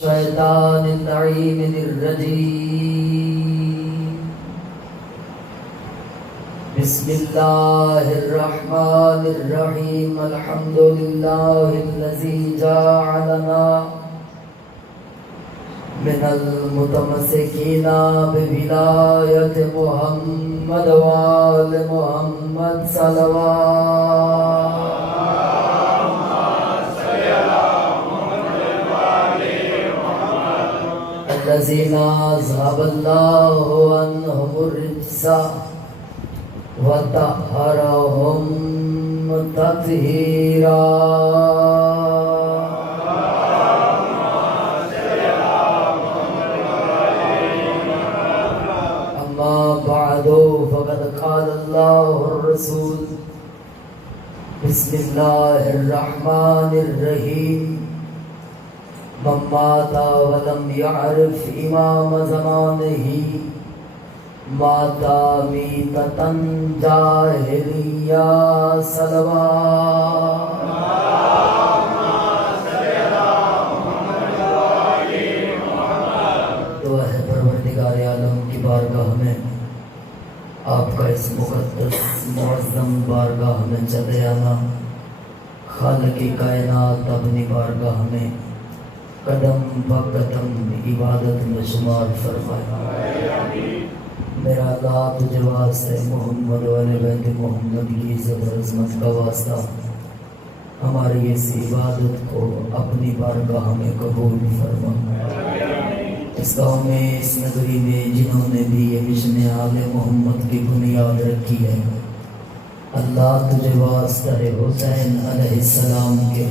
الشيطان اللعين الرجيم. بسم الله الرحمن الرحيم. الحمد لله الذي جعلنا من المتمسكين بولاية محمد وآل محمد صلوات. الذين أذهب الله عنهم الرجس وطهرهم تطهيرا. أما بعد فقد قال الله الرسول بسم الله الرحمن الرحيم. من مات ولم يعرف إمام زمانه مات ميتة جاهلية. صلوات. دعا ہے پروردگار عالم کی بارگاہ میں آپ کا اس مقدس معظم بارگاہ میں چلے آنا. خالق کائنات اپنی بارگاہ میں قدم بقدم عبادت میں شمار فرمائے. میرا اللہ تجھے واسطے محمد والے بیت محمد کی عزت و عظمت کا واسطہ ہماری اس عبادت کو اپنی بارگاہ میں قبول فرما. اس گاؤں میں اس نگری میں جنہوں نے بھی یہ مشن آل محمد کی بنیاد رکھی ہے، اللہ تجھے واسطہ حسین علیہ السلام کے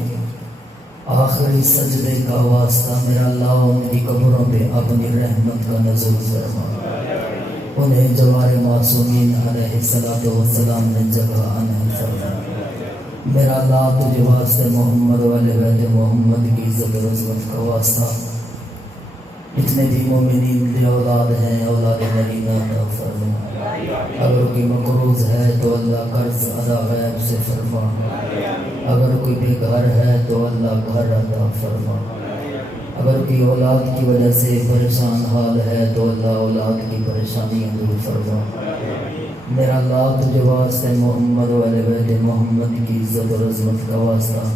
آخری سجدے کا واسطہ میرا اللہ ان کی قبروں پہ اپنی رحمت کا نزول فرما. انہیں جوار معصومین علیہ السلام نے جگہ عنایت فرما. میرا اللہ تجھے واسطے محمد والے بیت محمد کی عزت و عظمت کا واسطہ جتنے بھی مومنین کی اولاد ہیں اولاد مدینہ عطا فرما. اگر کوئی مقروض ہے تو اللہ قرض ادا غیب سے فرما. اگر کوئی بے گھر ہے تو اللہ گھر عطا فرما. اگر کوئی اولاد کی وجہ سے پریشان حال ہے تو اللہ اولاد کی پریشانیاں دور فرما. میرا اللہ تجھے واسطے محمد والے بیت محمد کی عزت و عظمت کا واسطہ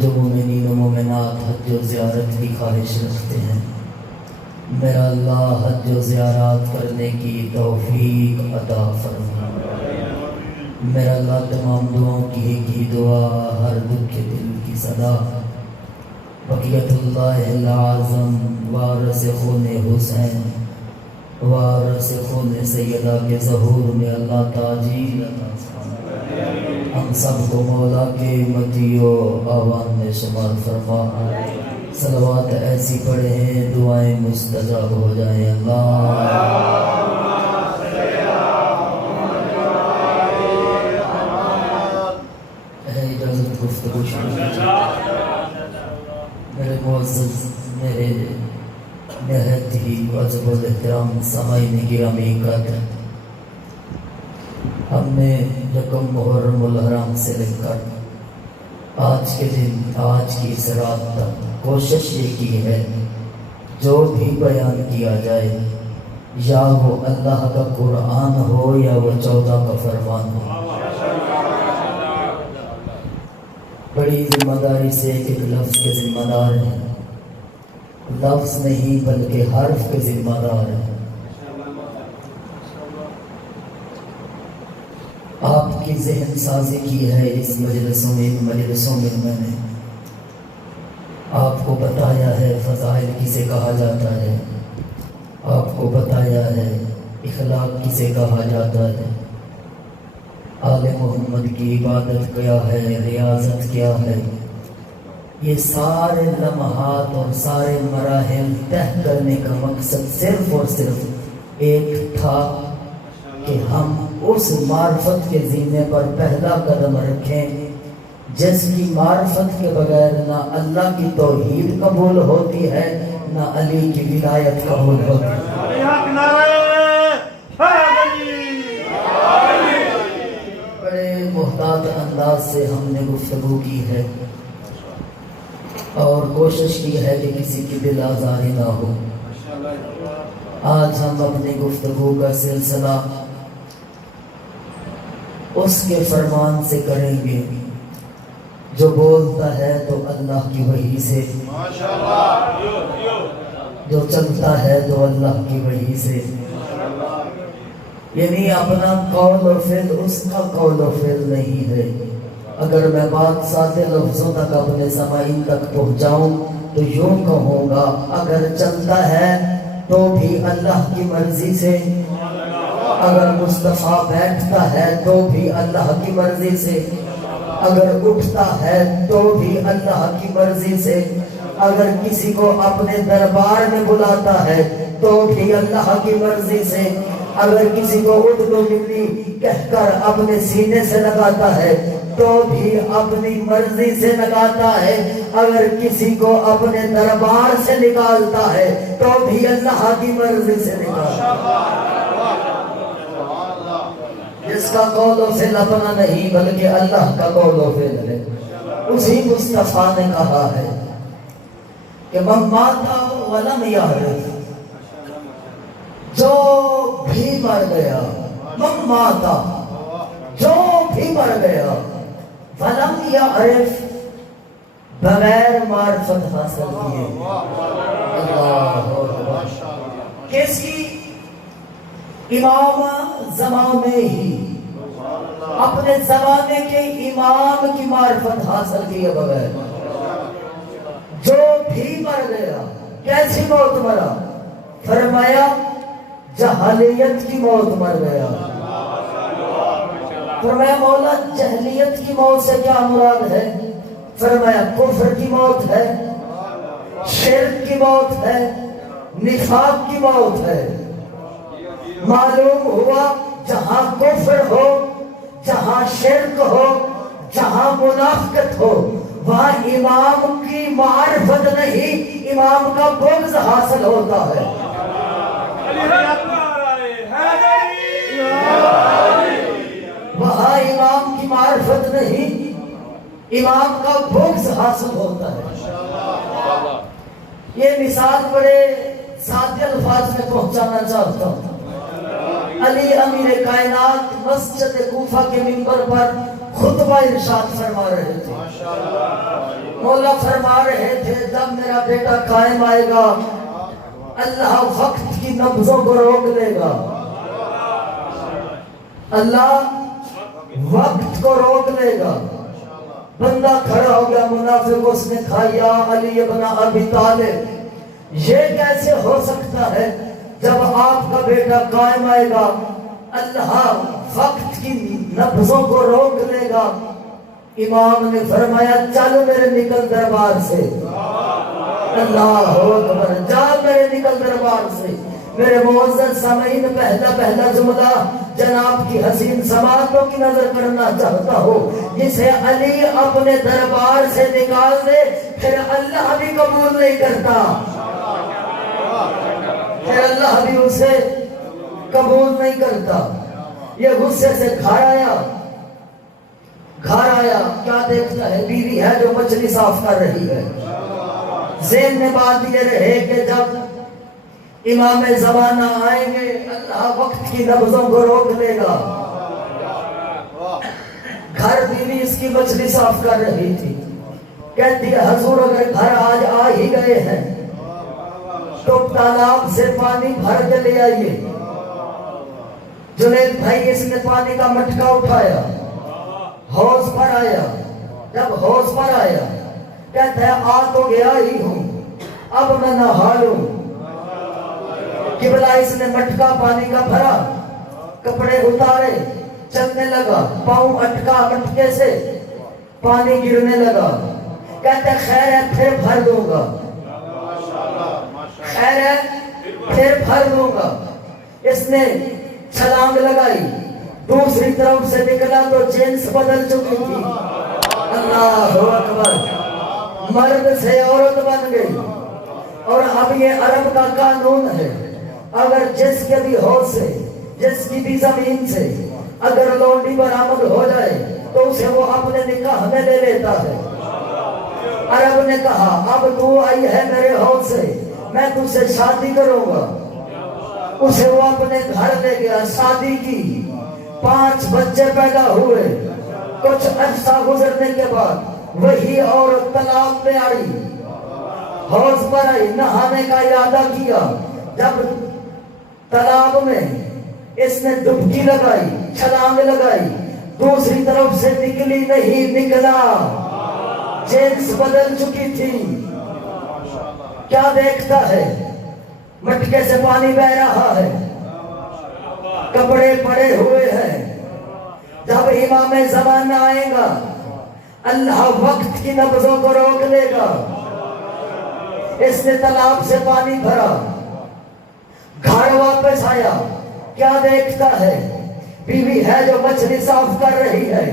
جو مومنین و مومنات حج و زیارت کی خواہش رکھتے ہیں، میرا اللہ حج و زیارات کرنے کی توفیق عطا فرما. میرا اللہ تمام دعاؤں کی دعا، ہر دکھ کے دل کی صدا، بقیت اللہ العظم وارث خون حسین وارث خون سیدہ کے ظہور میں اللہ تاجیل عطا فرما. ہم سب کو مولا کے مدیو آوان میں شمار فرما. صلوات ایسی پڑھے ہیں دعائیں مستجاب ہو جائیں. اللہ گفتگو شروع. میرے معزز، میرے نہایت ہی واجب الاحترام سامعین گرامی قدر، ہم نے یکم محرم الحرام سے لے کر آج کے دن، آج کی اس رات تک کوشش یہ کی ہے جو بھی بیان کیا جائے یا وہ اللہ کا قرآن ہو یا وہ 14 کا فرمان ہو، بڑی ذمہ داری سے ایک لفظ کے ذمہ دار ہیں. لفظ نہیں بلکہ حرف کے ذمہ دار ہیں. آپ کی ذہن سازی کی ہے اس مجلسوں میں میں نے آپ کو بتایا ہے فضائل کسے کہا جاتا ہے، آپ کو بتایا ہے اخلاق کسے کہا جاتا ہے، آل محمد کی عبادت کیا ہے، ریاضت کیا ہے. یہ سارے لمحات اور سارے مراحل طے کرنے کا مقصد صرف اور صرف ایک تھا کہ ہم اس معرفت کے زینے پر پہلا قدم رکھیں جس کی معرفت کے بغیر نہ اللہ کی توحید قبول ہوتی ہے نہ علی کی ولایت قبول ہوتی ہے. بڑے محتاط انداز سے ہم نے گفتگو کی ہے. اور کوشش کی ہے کہ کسی کی دل آزاری نہ ہو۔ آج ہم اپنی گفتگو کا سلسلہ اس کے فرمان سے کریں گے جو بولتا ہے تو اللہ کی وحی سے، جو چلتا ہے تو اللہ کی وحی سے، یعنی اپنا قول و فعل اس کا قول و فعل نہیں ہے۔ اگر میں بات سادے لفظوں تک اپنے سامعین تک پہنچاؤں تو یوں کہوں گا، اگر چلتا ہے تو بھی اللہ کی مرضی سے، اگر مصطفیٰ بیٹھتا ہے تو بھی اللہ کی مرضی سے، اگر اٹھتا ہے تو بھی اللہ کی مرضی سے، اگر کسی کو اپنے دربار میں بلاتا ہے تو بھی اللہ کی مرضی سے، اگر کسی کو ادلو ملی کہہ کر اپنے سینے سے لگاتا ہے تو بھی اپنی مرضی سے لگاتا ہے، اگر کسی کو اپنے دربار سے نکالتا ہے تو بھی اللہ کی مرضی سے نکالتا ہے۔ جس کا قول و فعل اپنا نہیں بلکہ اللہ کا قول و فعل ہے، اسی مصطفیٰ نے کہا ہے کہ من مات ولم یعرف، جو بھی مر گیا، من مات، جو بھی مر گیا، ولم یعرف، بغیر معرفت حاصل کیے، اللہ اکبر، کس کی؟ امام زمانے ہی، اپنے زمانے کے امام کی معرفت حاصل کیے بغیر جو بھی مر گیا۔ کیسی موت مرا؟ فرمایا جہلیت کی موت مر گیا۔ فرمایا مولا جہلیت کی موت سے کیا مراد ہے؟ فرمایا کفر کی موت ہے، شرک کی موت ہے، نفاق کی موت ہے۔ معلوم ہوا جہاں کفر ہو، جہاں شرک ہو، جہاں منافقت ہو، وہاں امام کی معرفت نہیں، امام کا بغض حاصل ہوتا ہے۔ وہاں امام کی معرفت نہیں، امام کا بغض حاصل ہوتا ہے۔ یہ مثال بڑے سادے الفاظ میں پہنچانا چاہتا ہوں۔ علی امیر کائنات مسجد کوفہ کے منبر پر خطبہ ارشاد فرما رہے تھے۔ مولا فرما رہے تھے جب میرا بیٹا قائم آئے گا اللہ وقت کی نبضوں کو روک لے گا، اللہ وقت کو روک لے گا۔ بندہ کھڑا ہو گیا، منافق، اس نے کہا یا علی ابن ابی طالب، یہ کیسے ہو سکتا ہے جب آپ کا بیٹا قائم آئے گا اللہ وقت کی نبضوں کو روک لے گا؟ امام نے فرمایا چل میرے نکل دربار سے، اللہ اکبر، جا میرے نکل دربار سے۔ میرے معزز سامعین، پہلا جملہ جناب کی حسین سماعتوں کی نظر کرنا چاہتا ہوں، جسے علی اپنے دربار سے نکال دے پھر اللہ بھی قبول نہیں کرتا، پھر اللہ بھی اسے قبول نہیں کرتا۔ یہ غصے سے گھر آیا، کیا دیکھتا ہے؟ بیوی ہے جو مچھلی صاف کر رہی ہے۔ ذہن میں بات یہ رہے کہ جب امام زمانہ آئیں گے اللہ وقت کی نبضوں کو روک لے گا۔ گھر بیوی اس کی مچھلی صاف کر رہی تھی، کہتی ہے حضور اگر گھر آج آ ہی گئے ہیں تو تالاب سے پانی بھر کے لے آئیے۔ جنید بھائی اس نے پانی کا مٹکا اٹھایا، حوض پر آیا۔ جب حوض پر آیا کہتا ہے آ تو گیا ہی ہوں، اب میں نہا لوں۔ قبلہ اس نے مٹکا پانی کا بھرا، کپڑے اتارے، چلنے لگا، پاؤں اٹکا، مٹکے سے پانی گرنے لگا۔ کہتے خیر ہے پھر بھر دوں گا، خیر ہے پھر بھر دوں گا۔ اس نے چھلانگ لگائی، دوسری طرف سے نکلا تو جنس بدل چکی تھی، اللہ اکبر، مرد سے عورت بن گئی۔ اور اب یہ عرب کا قانون ہے، اگر جس کے بھی حوض سے، جس کی بھی زمین سے اگر لونڈی برآمد ہو جائے تو اسے وہ اپنے نکاح میں لے لیتا ہے۔ عرب نے کہا اب تو آئی ہے میرے حوض سے، میں تجھ سے شادی کروں گا۔ اسے وہ اپنے گھر لے گیا، شادی کی، 5 بچے پیدا ہوئے۔ کچھ عرصہ گزرنے کے بعد وہی عورت طلاق پہ آئی، حوض پر آئی، نہانے کا ارادہ کیا۔ جب تالاب میں اس نے ڈبکی لگائی، چھلانگ لگائی، دوسری طرف سے نکلی نہیں، نکلا، جنس بدل چکی تھی۔ کیا دیکھتا ہے؟ مٹکے سے پانی بہ رہا ہے، کپڑے پڑے ہوئے ہیں۔ جب امام زمانہ آئے گا اللہ وقت کی نبضوں کو روک لے گا۔ اس نے تالاب سے پانی بھرا، گھر واپس آیا، کیا دیکھتا ہے؟ بیوی ہے جو مچھلی صاف کر رہی ہے،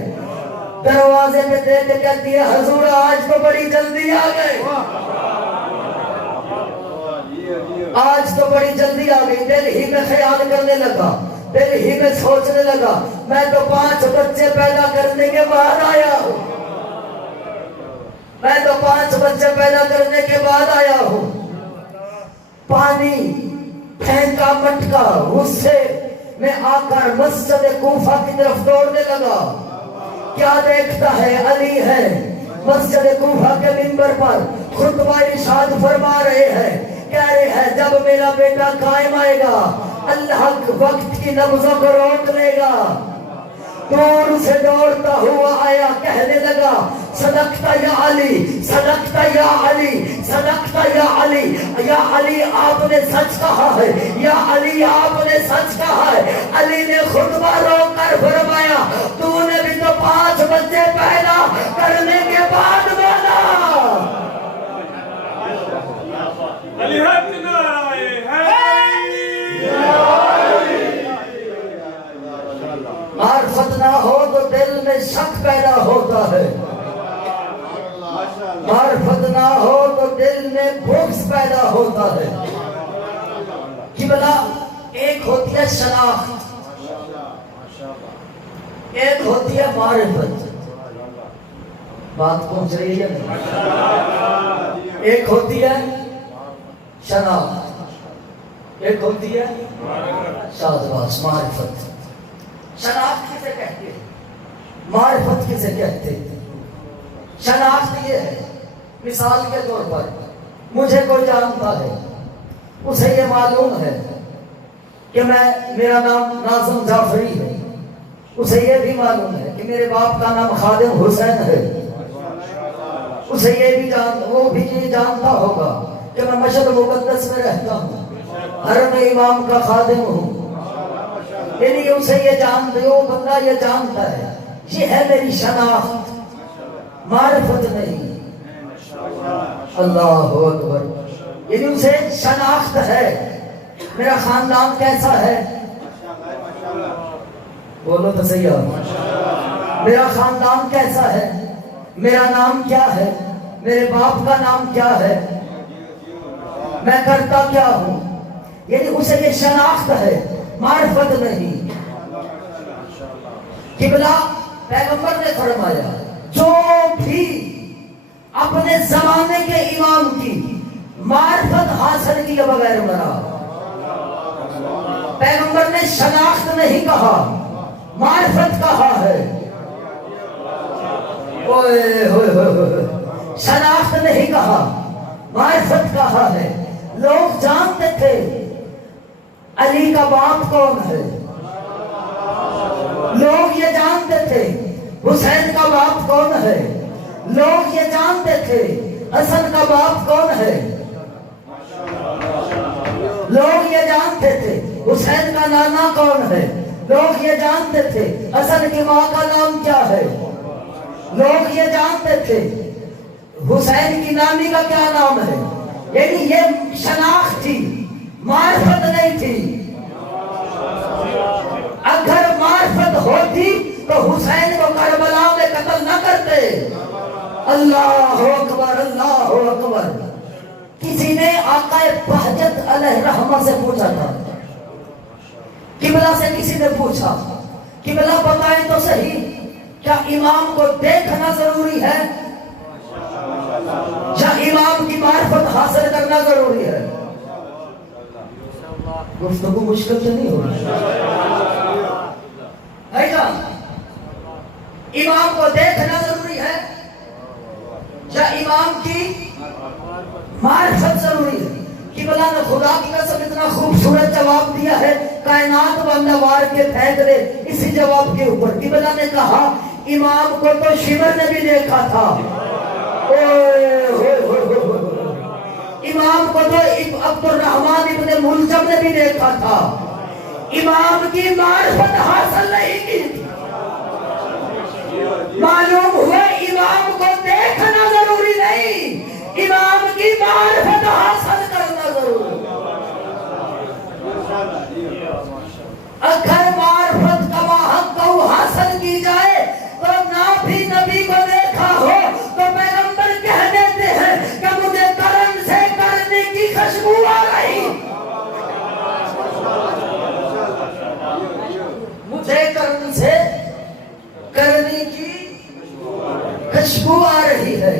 دروازے میں دیکھ کے کہتی ہے حضور آج تو بڑی جلدی آ گئے، آج تو بڑی جلدی آ گئی۔ دل ہی میں خیال کرنے لگا، دل ہی میں سوچنے لگا میں تو 5 بچے پیدا کرنے کے بعد آیا ہوں، میں تو 5 بچے پیدا کرنے کے بعد آیا ہوں۔ پانی پھینکا مٹکا، غصے میں آ کر مسجد کوفہ کی طرف دوڑنے لگا۔ کیا دیکھتا ہے؟ علی ہے مسجد کوفہ کے منبر پر خطبہ ارشاد فرما رہے ہیں، کہہ رہے ہیں جب میرا بیٹا قائم آئے گا اللہ وقت کی نبضوں کو روک لے گا۔ دور سے دوڑتا ہوا آیا، کہنے لگا صدقتا یا علی، صدقتا یا علی، صدقتا یا علی، یا علی آپ نے سچ کہا ہے، یا علی آپ نے سچ کہا ہے۔ علی نے خطبہ روک کر فرمایا تو نے بھی تو 5 بچے پیدا کرنے کے بعد بولا۔ علی حق نعرہ معرفت نہ ہو تو دل میں شک پیدا ہوتا ہے، معرفت نہ ہو تو دل میں بغض پیدا ہوتا ہے۔ قبلہ ایک ہوتی ہے شناخت، ایک ہوتی ہے معرفت۔ بات پہنچ رہی ہے؟ ایک ہوتی ہے شناخت، ایک ہوتی ہے شادباز معرفت۔ شناخت کسے کہتے ہیں؟ معرفت کسے کہتے ہیں؟ شناخت یہ ہے، مثال کے طور پر مجھے کوئی جانتا ہے، اسے یہ معلوم ہے کہ میرا نام ناظم جعفری ہے، اسے یہ بھی معلوم ہے کہ میرے باپ کا نام خادم حسین ہے، اسے یہ بھی وہ بھی یہ جانتا ہوگا کہ میں مشہد مقدس میں رہتا ہوں، حرم امام کا خادم ہوں۔ یعنی اسے یہ جانتے، وہ بندہ یہ جانتا ہے، یہ ہے میری شناخت، معرفت نہیں۔ اللہ اکبر، یعنی اسے شناخت ہے۔ میرا خاندان کیسا ہے؟ بولو تو صحیح ہے۔ میرا خاندان کیسا ہے؟ میرا نام کیا ہے؟ میرے باپ کا نام کیا ہے؟ میں کرتا کیا ہوں؟ یعنی اسے یہ شناخت ہے، معرفت نہیں۔ قبلہ پیغمبر نے فرمایا جو بھی اپنے زمانے کے امام کی معرفت حاصل کیے بغیر مرا، پیغمبر نے شناخت نہیں کہا، معرفت کہا ہے۔ شناخت نہیں کہا، معرفت کہا ہے۔ لوگ جانتے تھے علی کا باپ کون ہے، لوگ یہ جانتے تھے حسین کا باپ کون ہے، لوگ یہ جانتے تھے حسن کا باپ کون ہے، لوگ یہ جانتے تھے حسین کا نانا کون ہے، لوگ یہ جانتے تھے حسن کی ماں کا نام کیا ہے، لوگ یہ جانتے تھے حسین کی نانی کا کیا نام ہے۔ یعنی یہ شناخت تھی، معرفت نہیں تھی۔ اگر معرفت ہوتی تو حسین کو کربلا میں قتل نہ کرتے۔ اللہ اکبر، اللہ اکبر۔ کسی نے آقا بہجت علیہ رحمہ سے پوچھا تھا، قبلہ سے کسی نے پوچھا قبلہ بتائیں تو صحیح، کیا امام کو دیکھنا ضروری ہے؟ امام کی معرفت حاصل کرنا ضروری ہے. گفتگو مشکل سے نہیں ہو رہی ہے. امام کو دیکھنا ضروری ہے یا امام کی معرفت ضروری ہے؟ قبلہ نے خدا کی قسم اتنا خوبصورت جواب دیا ہے، کائنات بندہ وار کے پھینک دے اسی جواب کے اوپر. قبلہ نے کہا امام کو تو شمر نے بھی دیکھا تھا، امام کو تو عبد الرحمن ابن ملجم نے بھی دیکھا تھا، امام کی معرفت حاصل نہیں کی تھی. معلوم ہوا امام کو دیکھنا ضروری نہیں، امام کی معرفت حاصل کرنا ضروری. اگر معرفت کا حق کو حاصل کی جائے تو نہ بھی نبی کو دیکھا ہو تو پیغمبر کہہ دیتے ہیں کہ مجھے کرم سے کرنے کی خوشبو آ رہی، مجھے کرم سے کرنے کی خوشبو آ رہی ہے.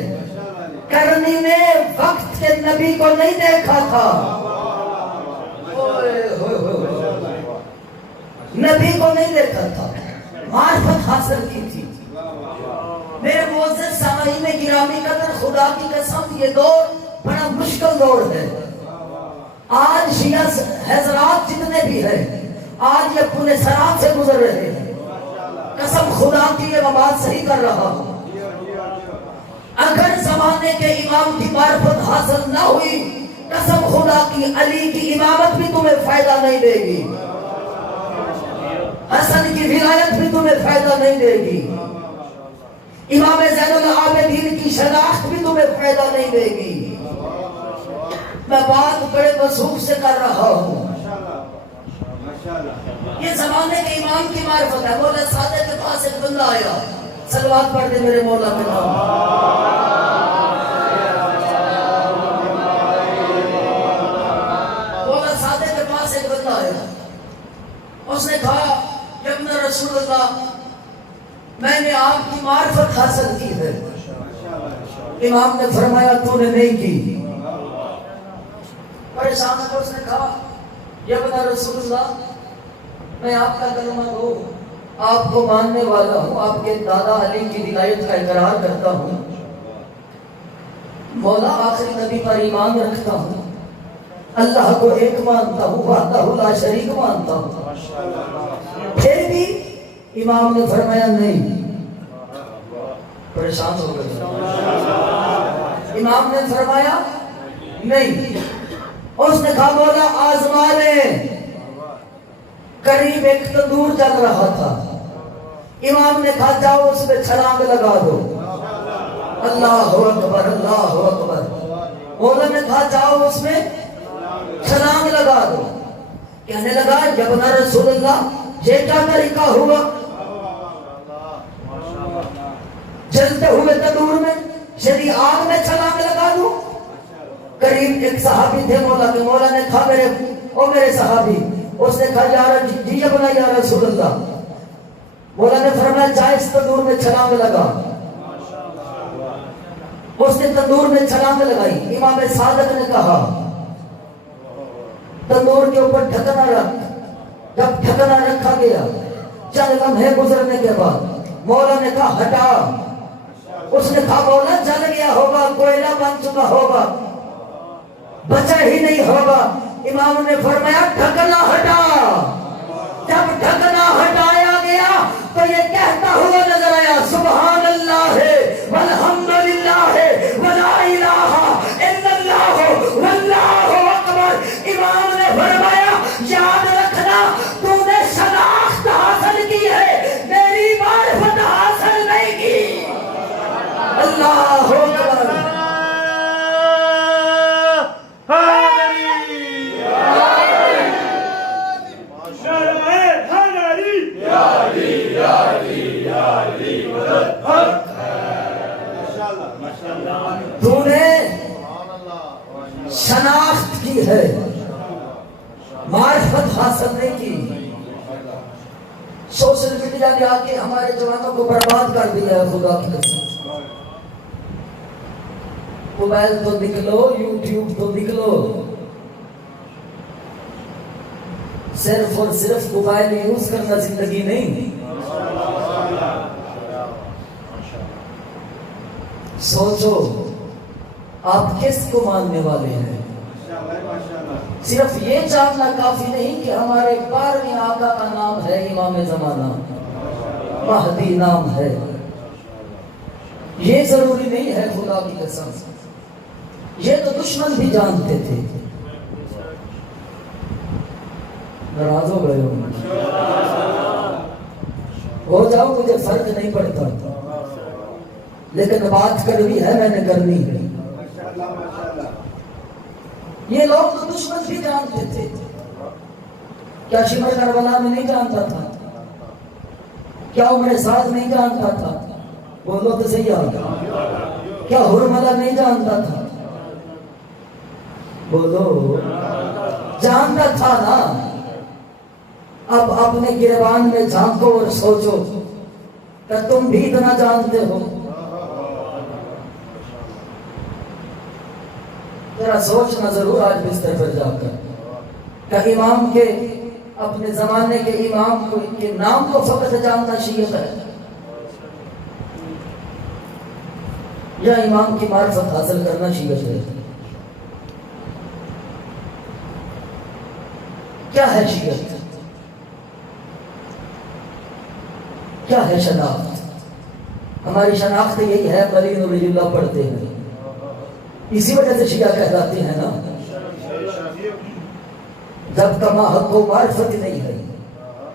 کرنی نے وقت کے نبی کو نہیں دیکھا تھا، نبی کو نہیں دیکھا تھا، معرفت حاصل کی تھی. میرے معزز سامعین گرامی قدر، خدا کی قسم یہ دور بڑا مشکل دور ہے. آج شیعہ حضرات جتنے بھی ہیں آج یہ پونے سرات سے گزر رہے ہیں. قسم خدا کی یہ بات صحیح کر رہا ہوں. اگر زمانے کے امام کی معرفت حاصل نہ ہوئی، قسم خدا کی علی کی امامت بھی تمہیں فائدہ نہیں دے گی، حسن کی ولایت بھی تمہیں فائدہ نہیں دے گی، امام زین العابدین کی شناخت بھی تمہیں فائدہ نہیں دے گی. میں بات بڑے وضوح سے کر رہا ہوں. یہ زمانے کے امام کی معرفت ہے. مولا سادے کے پاس ایک بندہ آیا، صلوات پڑھ دے میرے مولا کے نام. مولا سادے کے پاس ایک بندہ آیا، اس نے کہا کہ ابن رسول اللہ میں نے آپ کی معرفت حاصل کی ہے. امام نے فرمایا تو نے نہیں کی. پریشان ہو اس نے کہا یا ابن رسول اللہ میں آپ کا کلمہ گو، آپ کو ماننے والا ہوں، آپ کے دادا علی کی ولایت کا اقرار کرتا ہوں، مولا آخری نبی پر ایمان رکھتا ہوں، اللہ کو ایک مانتا ہوں، وحدہ لا شریک مانتا ہوں. پھر بھی امام نے فرمایا نہیں. پریشان ہو گئے. امام نے فرمایا نہیں. اس نے کہا مولا آزما لے. قریب ایک تندور جل رہا تھا. امام نے کہا جاؤ اس پہ چھلانگ لگا دو. اللہ اکبر اللہ اکبر. مولا نے کہا جاؤ اس میں چھلانگ لگا دو. کہنے لگا یا ابن رسول اللہ یہ کیا طریقہ ہوا؟ جلتے ہوئے تندور میں شدید آگ میں چھلانگ لگا دوں؟ قریب ایک صحابی تھے مولا کے. مولا نے کہا میرے صحابی. اس نے کہا جی بنا یا رسول اللہ. مولا نے فرمایا جائے اس تندور میں چھلانگ لگا. اس نے تندور میں چھلانگ لگائی. امام صادق نے کہا تندور کے اوپر ڈھکنا رکھ. جب ڈھکنا رکھا گیا چند لمحے گزرنے کے بعد مولا نے کہا ہٹا. اس نے کہا مولا جل گیا ہوگا، کوئلہ بن چکا ہوگا، بچا ہی نہیں ہوگا. امام نے فرمایا ڈھکنا ہٹا. جب ڈھکنا ہٹایا گیا تو یہ کہتا ہوا نظر آیا سبحان اللہ والحمد للہ ولا الہ الا اللہ واللہ اکبر. امام نے فرمایا یاد رکھنا تو نے شناخت حاصل کی ہے، میری معرفت حاصل نہیں کی. اللہ اکبر. تو نے شناخت کی ہے، معرفت حاصل نہیں کی. سوشل میڈیا نے آ کے ہمارے جوانوں کو برباد کر دیا ہے. خدا کی قسم موبائل تو نکلو، یوٹیوب تو نکلو، صرف اور صرف موبائل یوز کرنا زندگی نہیں. سوچو آپ کس کو ماننے والے ہیں. صرف یہ جاننا کافی نہیں کہ ہمارے 12ویں آقا کا نام ہے امام زمانہ، مہدی نام ہے. یہ ضروری نہیں ہے خدا کی قسم. یہ تو دشمن بھی جانتے تھے. ناراض ہو گئے ہو جاؤ، مجھے فرق نہیں پڑتا، لیکن بات کرنی ہے، میں نے کرنی ہے. یہ لوگ تو دشمن بھی جانتے تھے. کیا شمر کربلا میں نہیں جانتا تھا؟ کیا عمر سعد نہیں جانتا تھا؟ بولو تو صحیح آگا. کیا حرملہ نہیں جانتا تھا؟ بولو جانتا تھا نا. اب اپنے گریبان میں جھانکو اور سوچو کہ تم بھی اتنا جانتے ہو. ذرا سوچنا ضرور آج بستر پر جا کر کہ امام کے، اپنے زمانے کے امام کے نام کو فقط جاننا شیعت ہے یا امام کی معرفت حاصل کرنا شیعت ہے؟ کیا ہے شیعت؟ کیا ہے شناخت؟ ہماری شناخت یہی ہے، قرین ولی اللہ پڑھتے ہیں، اسی وجہ سے شیعہ کہلاتے ہیں نا. جب کما حق و معرفت نہیں ہے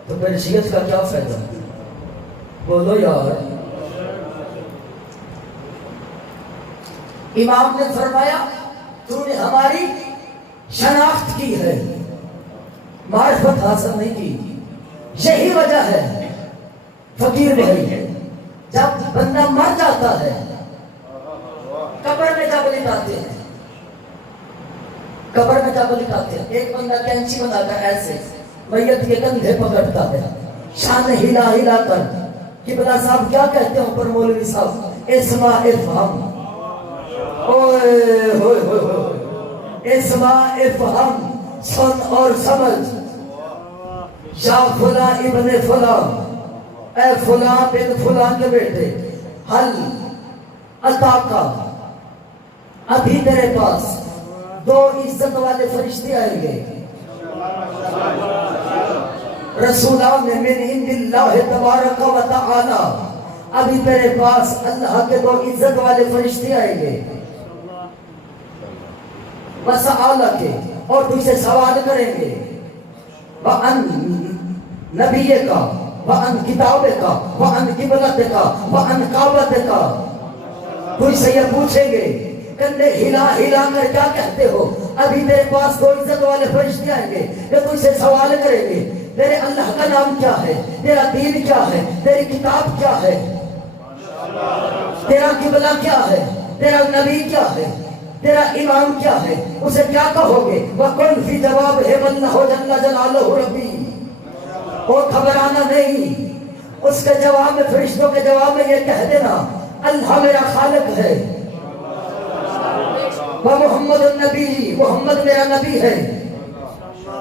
تو پھر شیعت کا کیا فائدہ؟ بولو یار. امام نے فرمایا تو نے ہماری شناخت کی ہے، معرفت حاصل نہیں کی. یہی وجہ ہے فقیر بھائی، جب بندہ مر جاتا ہے قبر میں جب لٹاتے ہیں، قبر میں جب لٹاتے ہیں، ایک بندہ کینچی بنا کر ایسے میت کے کندھے پکڑتا ہے، شان ہلا ہلا کر کہ بلا صاحب کیا کہتے ہیں اوپر مولوی صاحب، اسما افہم، اوئے ہوئے ہوئے، اسما افہم، سن اور سمجھ، یا فلاں ابن فلاں، اے فلاں بن فلاں کے بیٹے، حل عطا کا، ابھی تیرے پاس 2 عزت والے فرشتے آئیں گے. رسولان من عند اللہ تبارک و تعالی، ابھی تیرے پاس اللہ کے 2 عزت والے فرشتے آئیں گے. وسألک، اور تجھ سے سوال کریں گے، وَأَن نبی کا، وَأَن کتاب کا، وَأَن قبلت کا، وَأَن کعبت کا. تجھ سے یہ پوچھیں گے کندھے ہلا ہلا کر کیا کہتے ہو. ابھی تیرے پاس 2 عزت والے فرشتے آئیں گے کہ تجھ سے سوال کریں گے تیرے اللہ کا نام کیا ہے، تیرا دین کیا ہے، تیری کتاب کیا ہے، تیرا قبلہ کیا ہے، تیرا نبی کیا ہے، تیرا امام کیا ہے. اسے کیا کہو گے؟ وَقُلْ فِي جَوَابِهِ وَاللَّهُ جَلَّ جَلَالُهُ رَبِّي. اور گھبرانا نہیں، اس کے جواب میں، فرشتوں کے جواب میں یہ کہہ دینا اللہ میرا خالق ہے، وَمُحَمَّدُ النَّبِي، محمد میرا نبی ہے،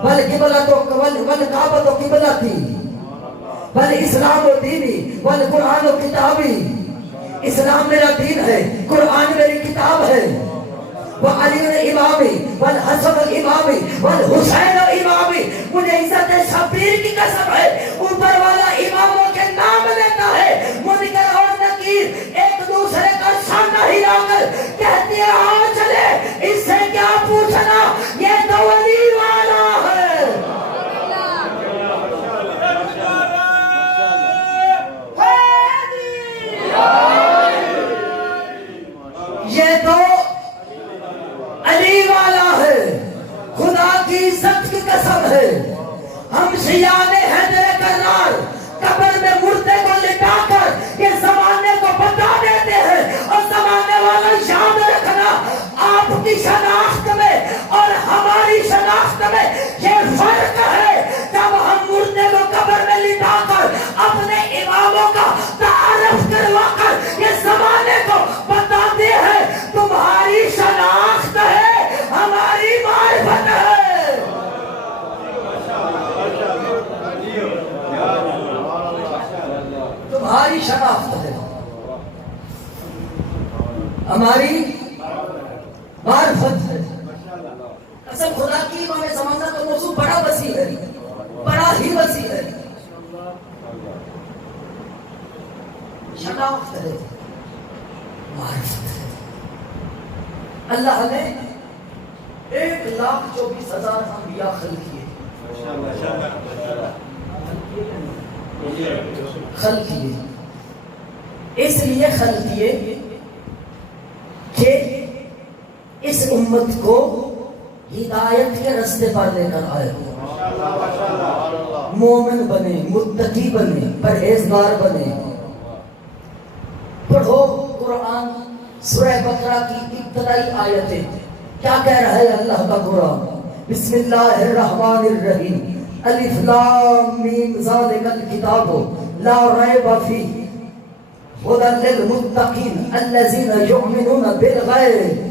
وَالْقِبْلَةُ وَالْكَعْبَةُ قِبْلَتِي، وَالْإِسْلَامُ دِينِي وَالْقُرْآنُ کتابی. اسلام میرا دین ہے، قرآن میری کتاب ہے. وَعَلِيٌّ امامی وَالْحَسَنُ امامی وَالْحُسَيْنُ امامی. مجھے عزت شبیر کی قسم ہے، اوپر والا اماموں کے نام لیتا ہے. منکر اور نکیر ایک دوسرے کا سامنا ہلا کر کہتے ہیں آ چلے، اس سے کیا پوچھنا، یہ تو ولی والا ہے. یہ تو علی والا ہے. خدا کی عزت کی قسم ہے، ہم شیعہ حیدر کرار قبر میں مردے کو لٹا کر یہ زمانے کو بتا دیتے ہیں. اور زمانے والا یاد رکھنا، آپ کی شناخت میں اور ہماری شناخت میں یہ فرق ہے. جب ہم مردے کو قبر میں لٹا کر اپنے اماموں کا تعارف کروا کر یہ زمانے کو بتاتے ہیں، تمہاری قسم خدا کی امام زمانہ کا موضوع بڑا وسیع ہے، بڑا ہی وسیع ہے. شناخت ہے، معرفت ہے. اللہ نے 1,24,000 انبیاء خلق کیے، خلق کیے. اس لیے خلق کیے کہ اس امت کو ہدایت کے رستے پر لے کر آئے، مومن بنے، متقی بنے، پرہیزگار بنے. پڑھو قرآن سورہ بقرہ کی ابتدائی آیتیں، کیا کہہ رہا ہے اللہ کا قرآن؟ بسم اللہ الرحمن الرحیم، الف لام میم ذالک الکتاب لا ریب فیہ ہدی للمتقین الذین یؤمنون بالغیب.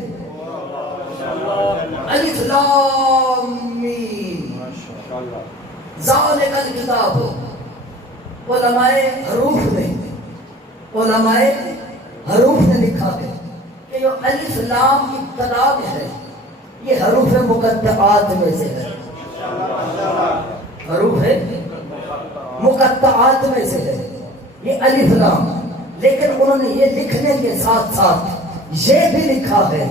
الف لام میم ذالک الکتاب. علماء حروف نے لکھا ہے کہ جو الف لام ابتدا میں ہے یہ حروف مقطعات میں سے ہے، حروف مقطعات میں سے ہے یہ الف لام. لیکن انہوں نے یہ لکھنے کے ساتھ ساتھ یہ بھی لکھا ہے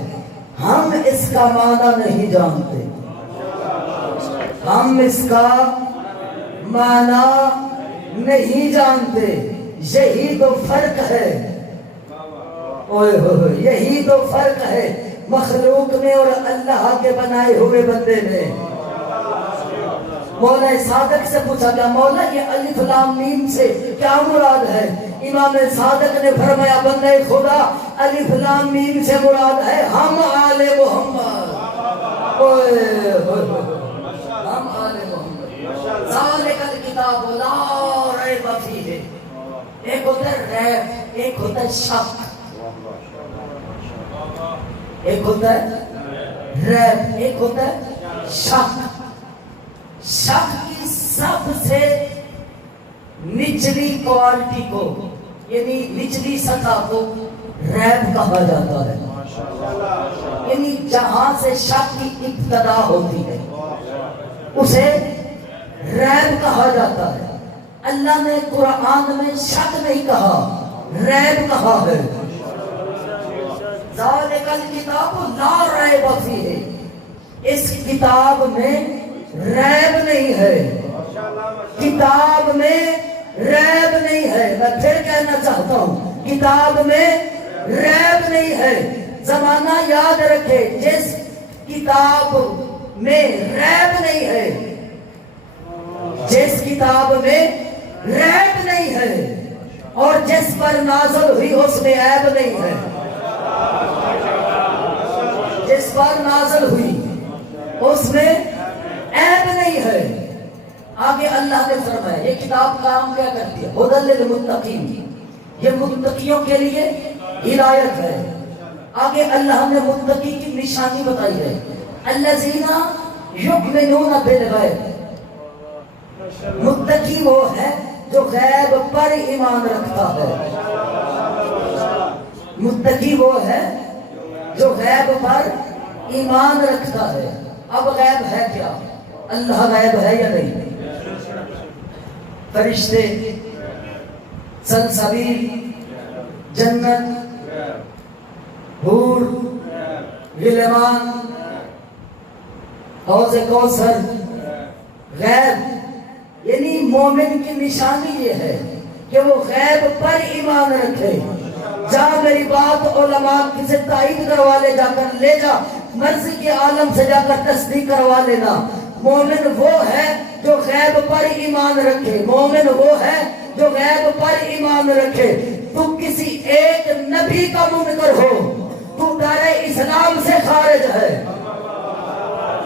ہم اس کا معنی نہیں جانتے، ہم اس کا معنی نہیں جانتے. یہی تو فرق ہے، یہی تو فرق ہے مخلوق میں اور اللہ کے بنائے ہوئے بندے میں. مولا صادق سے پوچھا گیا مولا یہ الف لام میم سے کیا مراد ہے؟ امام صادق نے فرمایا بندے خدا الف لام میم سے مراد ہے ہم آل محمد، ہم آل محمد. ذالک الکتاب لا ریب فیہ. ایک ہوتا ہے ریب، ایک ہوتا ہے شک. ایک ہوتا ہے ریب، ایک ہوتا ہے شک. شک کی سب سے نچلی کوالٹی کو یعنی نچلی سطح کو ریب کہا جاتا ہے. یعنی جہاں سے شک کی ابتدا ہوتی ہے اسے ریب کہا جاتا ہے. اللہ نے قرآن میں شک نہیں کہا، ریب کہا ہے. ذالک الکتاب لا ریب فیہ. اس کتاب میں ریب نہیں ہے، کتاب میں ریب نہیں ہے. میں پھر کہنا چاہتا ہوں کتاب میں ریب نہیں ہے. زمانہ یاد رکھے جس کتاب میں ریب نہیں ہے، جس کتاب میں ریب نہیں ہے اور جس پر نازل ہوئی اس میں عیب نہیں ہے. جس پر نازل ہوئی اس میں عیب نہیں ہے. آگے اللہ نے فرمایا یہ کتاب کام کیا کرتی ہے؟ ہدی للمتقین، یہ متقیوں کے لیے ہدایت ہے. آگے اللہ نے متقی کی نشانی بتائی ہے الذین یؤمنون بالغیب. متقی وہ ہے جو غیب پر ایمان رکھتا ہے. متقی وہ ہے جو غیب پر ایمان رکھتا ہے. اب غیب ہے کیا؟ اللہ غیب ہے یا نہیں؟ فرشتے، سلسبیل، جنت، حور، غلمان، حوض کوثر، غیب. یعنی مومن کی نشانی یہ ہے کہ وہ غیب پر ایمان رکھے. جا میری بات علماء کسی تائید کروا لے، جا کر لے جا مرضی کے عالم سے جا کر تصدیق کروا لینا. مومن وہ ہے جو غیب پر ایمان رکھے، مومن وہ ہے جو غیب پر ایمان رکھے. تو کسی ایک نبی کا منکر ہو تو دائرہ اسلام سے خارج ہے.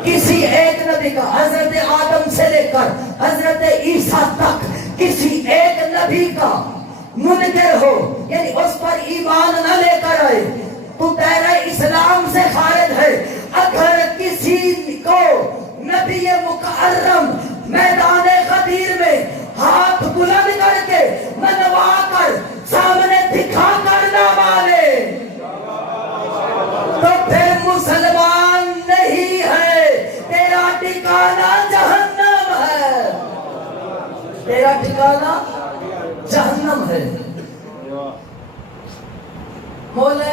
کسی ایک نبی کا، حضرت آدم سے لے کر حضرت عیسیٰ تک کسی ایک نبی کا منکر ہو یعنی اس پر ایمان نہ لے کر آئے تو دائرہ اسلام سے خارج ہے. اگر کسی کو نبی مکرم میدان غدیر میں ہاتھ بلند کر کے منوا کر سامنے دکھا کر نہ مانے تو پھر مسلمان نہیں ہے. ٹھکانہ جہنم ہے، تیرا ٹھکانہ جہنم ہے۔ مولا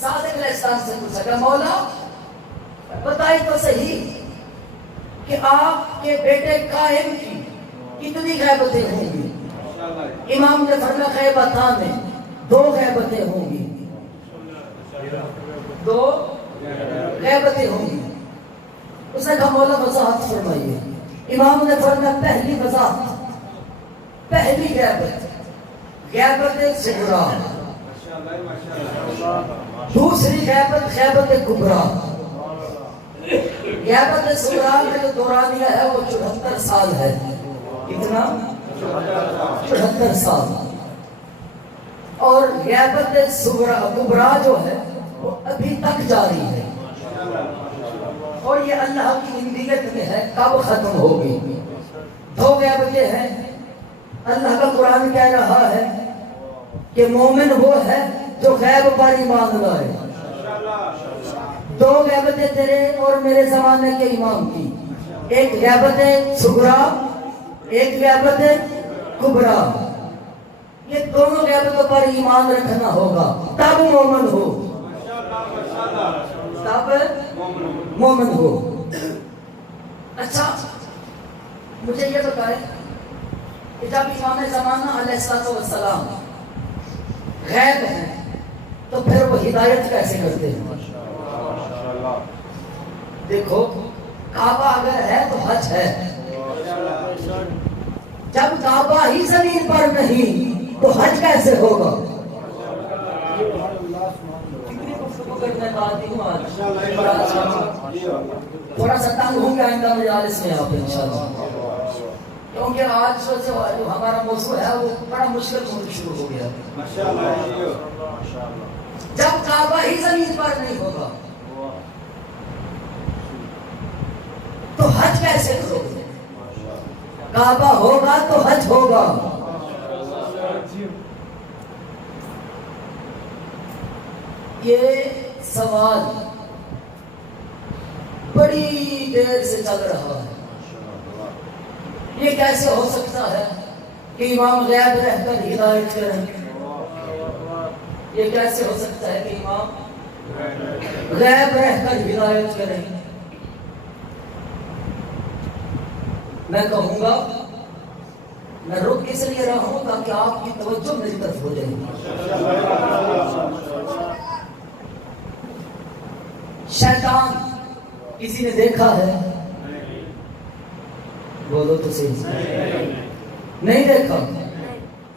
صادق علیہ السلام سے پوچھا کہ مولا بتائی تو صحیح کہ آپ کے بیٹے قائم کی کتنی غیبتیں ہوں گی؟ امام نے فرمایا غیبتان میں 2 غیبتیں ہوں گی، 2 غیبتیں ہوں گی۔ اس نے کہا مولا وضاحت فرمائیے۔ امام نے فرمایا پہلی وضاحت، پہلی غیبت صغرا، دوسری غیبت کبریٰ۔ غیبت صغرا میں جو دورانیہ ہے وہ 74 سال ہے۔ کتنا؟ 74 سال۔ اور غیبت کبریٰ جو ہے وہ ابھی تک جاری ہے، اور یہ اللہ کی انبیت میں ہے، کب ختم ہوگی؟ 2 غیبتیں ہیں۔ اللہ کا قرآن کہہ رہا ہے کہ مومن وہ ہے جو غیب پر ایمان لائے۔ 2 غیبتیں تیرے اور میرے زمانے کے امام کی، ایک غیبت صغرا، ایک غیبت کبریٰ۔ یہ دونوں غیبتوں پر ایمان رکھنا ہوگا، تب مومن ہو، تب مومن ہو۔ اچھا مجھے یہ بتائیں کہ جب امام زمانہ علیہ السلام غیب ہیں تو پھر وہ ہدایت کیسے کرتے ہیں؟ دیکھو کعبہ اگر ہے تو حج ہے، جب کعبہ ہی زمین پر نہیں تو حج کیسے ہوگا؟ تھوڑا سا تنگ ہوں گے آئندہ مجالس میں آپ انشاءاللہ، کیونکہ آج جو ہمارا موضوع ہے وہ بڑا مشکل ہونا شروع ہو گیا۔ جب کعبہ ہی زمین پر نہیں ہوگا تو حج کیسے کرو گے؟ کعبہ ہوگا تو حج ہوگا۔ یہ سوال بڑی دیر سے چل رہا ہے، یہ کیسے ہو سکتا ہے کہ امام غیب رہ کر ہدایت کریں؟ یہ کیسے ہو سکتا ہے کہ امام غیب رہ کر ہدایت کریں؟ میں کہوں گا، میں رک اس لیے رہا ہوں تاکہ آپ کی توجہ میری طرف ہو جائے۔ شیطان کسی نے دیکھا ہے؟ بولو تو صحیح، نہیں دیکھا،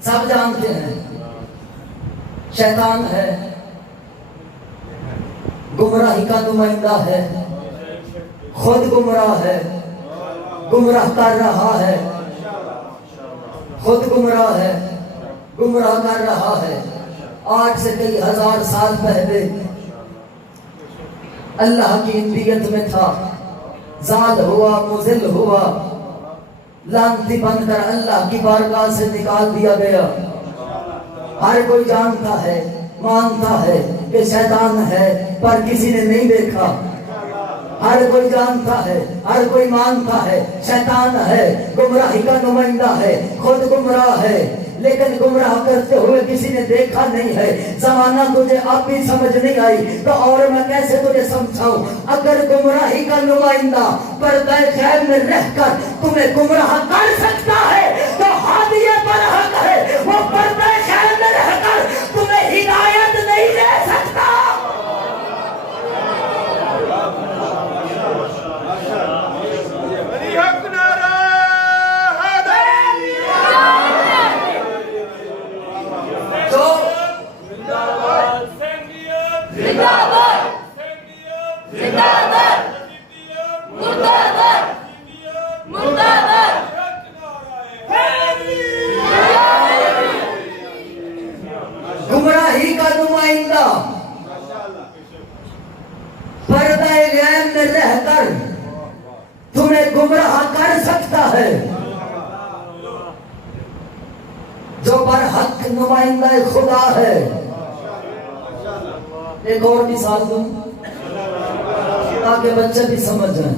سب جانتے ہیں شیطان ہے، گمراہی کا نمائندہ ہے، خود گمراہ ہے، گمراہ کر رہا ہے، خود گمراہ ہے، گمراہ کر رہا ہے۔ آج سے کئی ہزار سال پہلے اللہ کی انبیت میں تھا، زال ہوا، مذل ہوا، لعنتی بن کر اللہ کی بارگاہ سے نکال دیا گیا۔ ہر کوئی جانتا ہے، مانتا ہے کہ شیطان ہے، پر کسی نے نہیں دیکھا۔ ہر کوئی جانتا ہے، ہر کوئی مانتا ہے شیطان ہے، گمراہی کا نمائندہ ہے، خود گمراہ ہے، لیکن گمراہ کرتے ہوئے کسی نے دیکھا نہیں ہے۔ زمانہ تجھے اب بھی سمجھ نہیں آئی تو اور میں کیسے تجھے سمجھاؤں؟ اگر گمراہی کا نمائندہ پردہ غیب میں رہ کر تمہیں گمراہ کر سکتا ہے تو ہادی برحق ہے، وہ پردہ غیب میں رہ کر تمہیں ہدایت نہیں دے سکتا۔ گمراہی کا نمائندہ پردہ غیب میں رہ کر تمہیں گمراہ کر سکتا ہے، جو برحق نمائندہ خدا ہے۔ ایک اور مثال دوں تاکہ بچے بھی سمجھ جائیں۔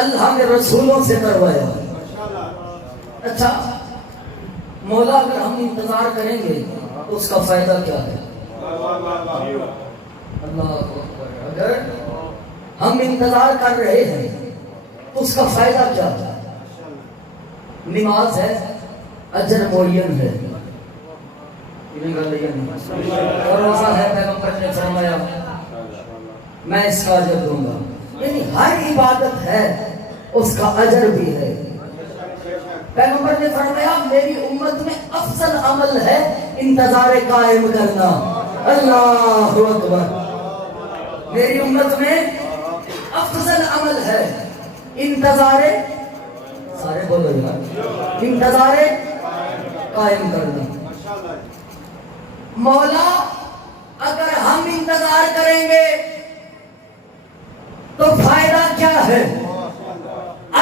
اللہ نے رسولوں سے کروایا. اچھا مولا اگر ہم انتظار کریں گے تو اس کا فائدہ کیا ہے؟ اللہ اکبر. اگر ہم انتظار کر رہے ہیں تو اس کا فائدہ کیا ہے؟ نماز ہے، اجر معین ہے، اور روزہ ہے، پیغمبر نے فرمایا میں اس کا اجر دوں گا. یعنی ہر عبادت ہے اس کا اجر بھی ہے. پیغمبر نے فرمایا میری امت میں افضل عمل ہے انتظار قائم کرنا. اللہ اکبر. میری امت میں افضل عمل ہے انتظار، سارے بولو یار، انتظار قائم کرنا. مولا اگر ہم انتظار کریں گے تو فائدہ کیا ہے؟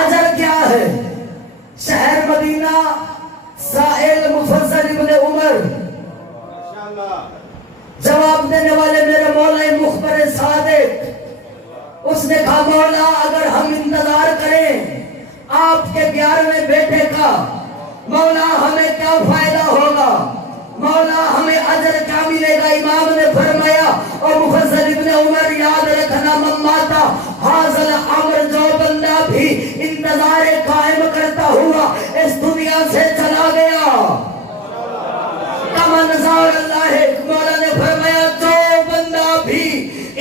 اجر کیا ہے؟ شہر مدینہ سائل مفضل ابن عمر جواب دینے والے میرے مولا مخبر صادق، اس نے کہا مولا اگر ہم انتظار کریں آپ کے 11ویں بیٹے کا، مولا ہمیں کیا فائدہ ہوگا؟ مولا ہمیں اجر کیا ملے گا؟ امام نے فرمایا اور مفضل ابن عمر یاد رکھنا مماتا حاصل امر، جو بندہ بھی انتظار قائم کرتا ہوا اس دنیا سے چلا گیا کمنظار اللہ ہے. مولا نے فرمایا جو بندہ بھی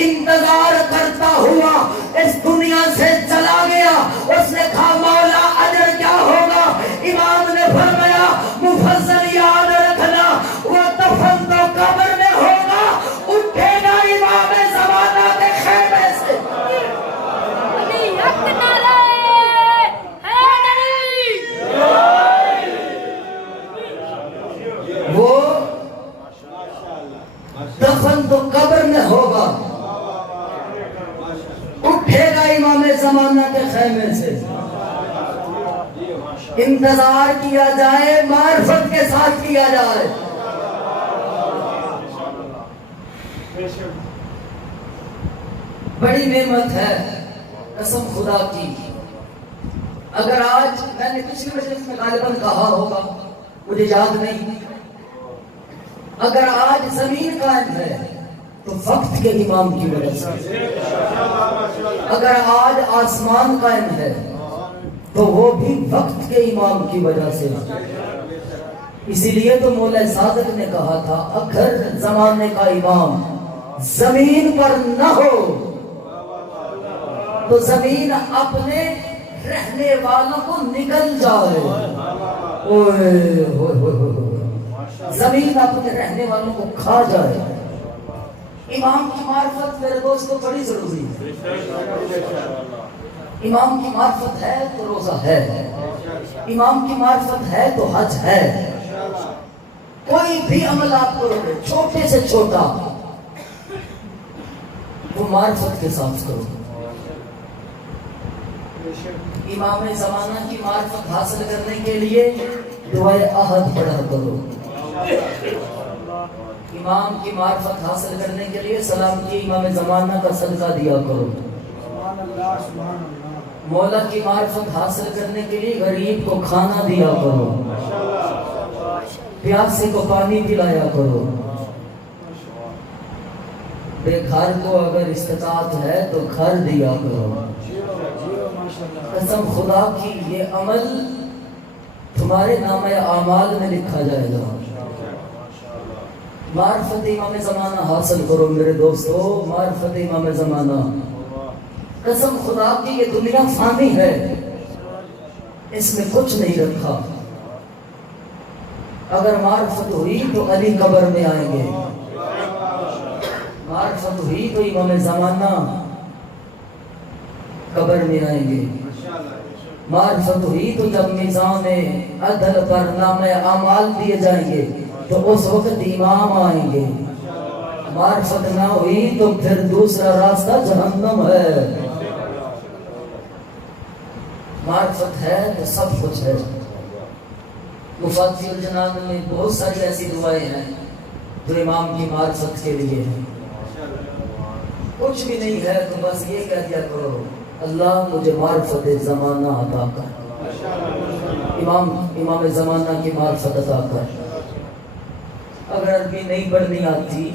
انتظار کرتا ہوا اس دنیا سے چلا گیا. اس نے کہا مولا اجر کیا ہوگا؟ امام نے فرمایا مفضل یاد رکھنا وہ دفن تو قبر میں ہوگا، اٹھے گا امام زمانہ کے خیمے سے. وہ دفن تو قبر میں ہوگا، اٹھے گا امام زمانہ کے خیمے سے. انتظار کیا جائے، معرفت کے ساتھ کیا جائے. بڑی نعمت ہے قسم خدا کی. اگر آج میں نے پچھلی مجلس میں غالباً کہا ہوگا، مجھے یاد نہیں، اگر آج زمین قائم ہے تو وقت کے امام کی وجہ سے. اگر آج آسمان قائم ہے تو وہ بھی وقت کے امام کی وجہ سے. اسی لیے تو مولا صادق نے کہا تھا اگر زمانے کا امام زمین پر نہ ہو تو زمین اپنے رہنے والوں کو نگل جائے. اوئے ہوئے ہوئے ہوئے، زمین اپنے رہنے والوں کو کھا جائے. امام کی معرفت میرے دوستوں بڑی ضروری ہے. امام کی معرفت ہے تو روزہ ہے، امام کی معرفت ہے تو حج ہے. کوئی بھی عمل آپ کرو گے چھوٹے سے چھوٹا وہ معرفت کے ساتھ کرو. امام زمانہ کی معرفت حاصل کرنے کے لیے دعائے احد پڑھا کرو. امام کی معرفت حاصل کرنے کے لیے سلام کی امام زمانہ کا صدقہ دیا کرو. مولا کی معرفت حاصل کرنے کے لیے غریب کو کھانا دیا کرو، پیاسے کو پانی پلایا کرو. بے گھر کو اگر استطاعت ہے تو گھر دیا کرو. قسم خدا کی یہ عمل تمہارے نامہ اعمال میں لکھا جائے گا. معرفت امام زمانہ حاصل کرو میرے دوستو، معرفت امام زمانہ. قسم خدا کی یہ دنیا فانی ہے، اس میں کچھ نہیں رکھا. اگر معرفت ہوئی تو علی قبر میں آئیں گے، معرفت ہوئی تو امام زمانہ قبر میں آئیں گے. معرفت ہوئی تو جب میزان عدل پر نامہ اعمال دیے جائیں گے تو اس وقت امام آئیں گے. معرفت نہ ہوئی تو پھر دوسرا راستہ جہنم ہے. معرفت ہے تو سب کچھ ہے. مفاتیح الجنان میں بہت ساری ایسی دعائیں ہیں جو امام کی معرفت کے لیے ہیں. کچھ بھی نہیں ہے تو بس یہ کہہ دیا کرو اللہ مجھے معرفت زمانہ عطا کر، امام زمانہ کی معرفت عطا کر۔ اگر عربی نہیں پڑھنی آتی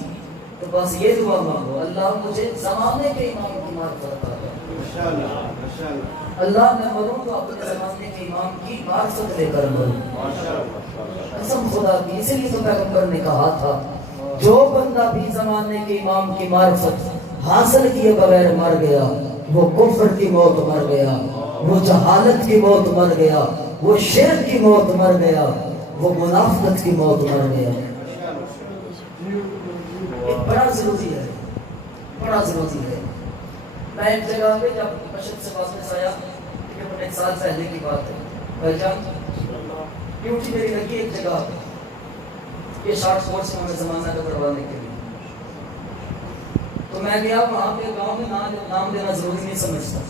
تو بس یہ دعا مانگو، اللہ مجھے زمانے کے امام کی معرفت عطا کر۔ اللہ میں مروں تو اپنے زمانے کے امام کی معرفت لے کر مروں، قسم خدا کی۔ اسی لیے تو پیغمبر نے کہا تھا جو بندہ بھی زمانے کے امام کی معرفت حاصل کیے بغیر مر گیا وہ کفر کی موت مر گیا، وہ جہالت کی موت مر گیا، وہ شرک کی موت مر گیا، وہ منافقت کی موت مر گیا۔ بڑا ضروری ہے، بڑا ضروری ہے۔ میں ایک جگہ پہ جب مشرق سے واپس آیا، تقریباً 1 سال پہلے کی بات ہے، بھائی جان ڈیوٹی میری لگی ایک جگہ، یہ شارٹ فورس میں ہمیں زمانہ کا کروانے کے لیے، تو میں گیا وہاں پہ گاؤں میں نام دینا ضروری نہیں سمجھتا۔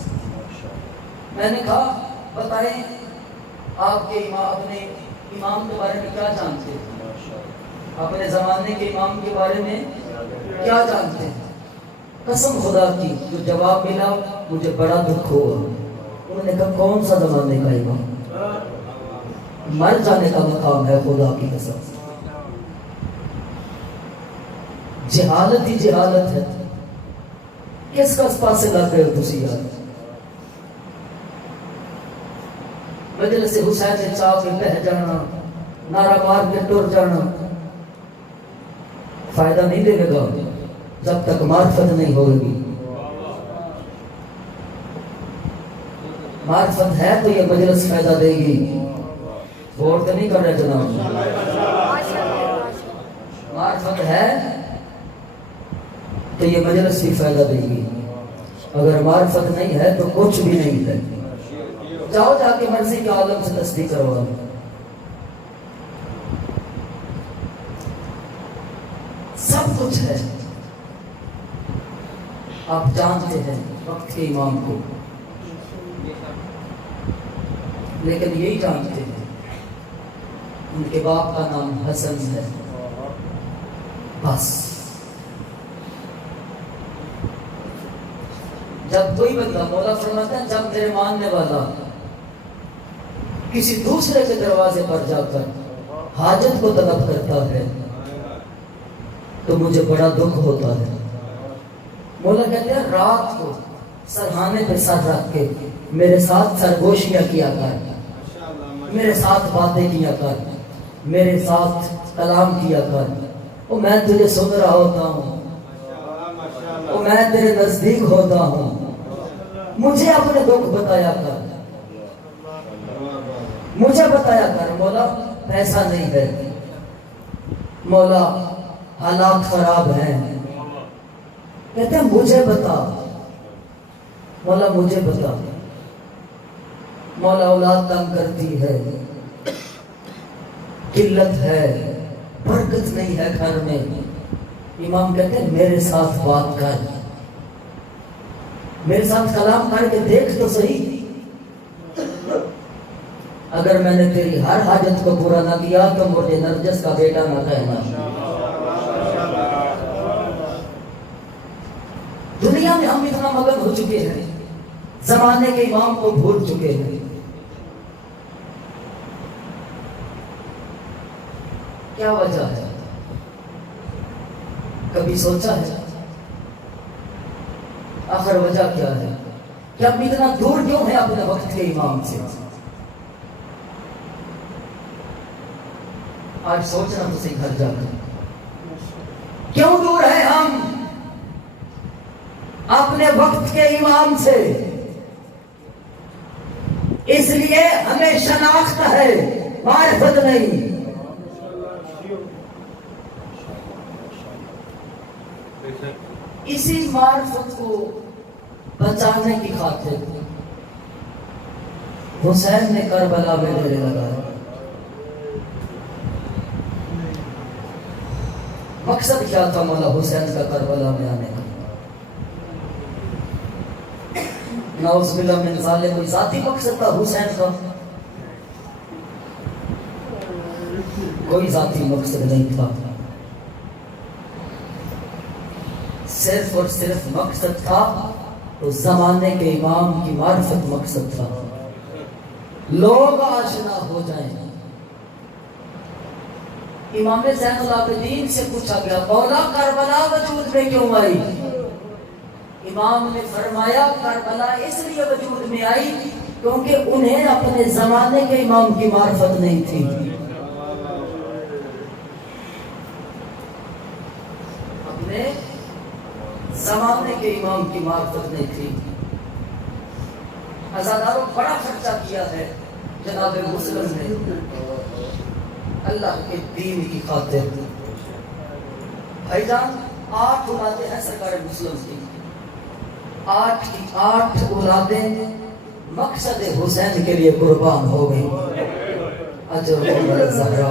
میں نے کہا بتائیں آپ کے اپنے امام کے بارے میں کیا جانتے ہیں، اپنے زمانے کے امام کے بارے میں کیا جانتے ہیں؟ قسم خدا کی جو جواب ملا مجھے بڑا دکھ ہوا۔ انہوں نے کہا کون سا زمانے کا امام؟ مر جانے کا مقام ہے خدا کی قسم، جہالت ہی جہالت ہے۔ کس کس پاسے لگ گئے ہو تسی یار؟ مجلس حسین سے چاہ کے بہ جانا، نعرہ مار کے ٹر جانا فائدہ نہیں دے گا جب تک معرفت نہیں ہوگی۔ معرفت ہے تو یہ مجلس فائدہ دے گی، غور تو نہیں کر رہے جناب؟ معرفت ہے تو یہ مجلس بھی فائدہ دے گی، اگر معرفت نہیں ہے تو کچھ بھی نہیں ہے۔ جاؤ جا کے مرضی کے عالم سے تصدیق کروا، سب کچھ ہے۔ آپ جانتے ہیں وقت کے امام کو، لیکن یہی جانتے ہیں ان کے باپ کا نام حسن ہے، بس۔ جب کوئی بندہ، مولا فرماتا ہے جب تیرے ماننے والا کسی دوسرے کے دروازے پر جا کر حاجت کو طلب کرتا ہے تو مجھے بڑا دکھ ہوتا ہے۔ مولا کہتے ہیں رات کو سرہانے پہ سر رکھ کے میرے ساتھ سرگوشیاں کیا کر، میرے ساتھ باتیں کیا کر، میرے ساتھ کلام کیا کر، اور میں تجھے سن رہا ہوتا ہوں، اور میں تیرے نزدیک ہوتا ہوں، مجھے اپنے دکھ بتایا کر، مجھے بتایا کر۔ مولا پیسہ نہیں ہے، مولا حالات خراب ہیں، کہتے ہیں مجھے بتا، مولا مجھے بتا۔ مولا اولاد تنگ کرتی ہے، قلت ہے، برکت نہیں ہے گھر میں، امام کہتے ہیں میرے ساتھ بات کر، میرے ساتھ کلام کر کے دیکھ تو صحیح، اگر میں نے تیری ہر حاجت کو پورا نہ کیا تو مجھے نرجس کا بیٹا نہ کہنا۔ دنیا میں ہم اتنا مگن ہو چکے ہیں، زمانے کے امام کو بھول چکے ہیں۔ کیا وجہ ہے؟ کبھی سوچا ہے آخر وجہ کیا ہے کہ ہم اتنا دور کیوں ہیں اپنے وقت کے امام سے؟ آج سوچنا تو صحیح گھر جا کر، کیوں دور ہیں ہم اپنے وقت کے امام سے؟ اس لیے ہمیں شناخت ہے، معرفت نہیں۔ اسی معرفت کو بچانے کی خاطر حسین نے کربلا میں ڈیرے لگایا۔ مقصد کیا تھا مولا حسین کا کربلا میں آنے کا؟ نعوذ باللہ من ذالک، کوئی ذاتی مقصد تھا حسین کا؟ کوئی ذاتی مقصد نہیں تھا، صرف اور صرف مقصد تھا تو زمانے کے امام کی معرفت مقصد تھا، لوگ آشنا ہو جائیں۔ امام زین العابدین سے پوچھا گیا مولا کربلا وجود میں کیوں آئی؟ امام نے فرمایا کربلا اس لیے وجود میں آئی کیونکہ انہیں اپنے زمانے کے امام کی معرفت نہیں تھی۔ اپنے زمانے کے امام کی معرفت نہیں تھی۔ عزاداروں بڑا خرچہ کیا ہے جناب مسلم نے اللہ کے دین کی خاطر۔ بھائی جان 8 اولادیں ہیں سرکار مسلم کی، 8 کی 8 اولادیں مقصد حسین کے لیے قربان ہو گئی۔ اجر عمر زہرا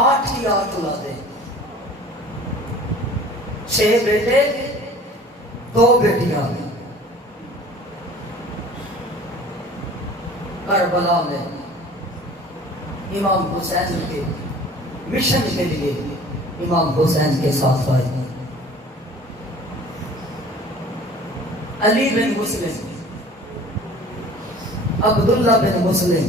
8 کی 8 اولادیں، 6 بیٹے 2 بیٹیاں۔ کربلا میں امام حسین کے مشن کے لیے امام حسین کے ساتھ آئے۔ علی بن مسلم، عبداللہ بن مسلم،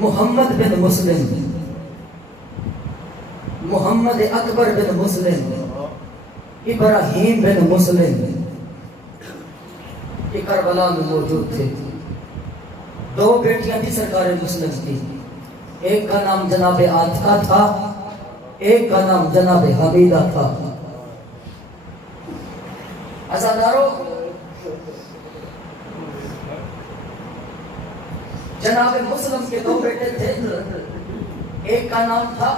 محمد بن مسلم، محمد اکبر بن مسلم، ابراہیم بن مسلم، یہ کربلا میں موجود تھے۔ 2 بیٹیاں تھی سرکار مسلم کی، ایک کا نام جناب عاتقہ تھا، ایک کا نام جناب حمیدہ تھا۔ عزاداروں جناب مسلم کے 2 بیٹے تھے، ایک کا نام تھا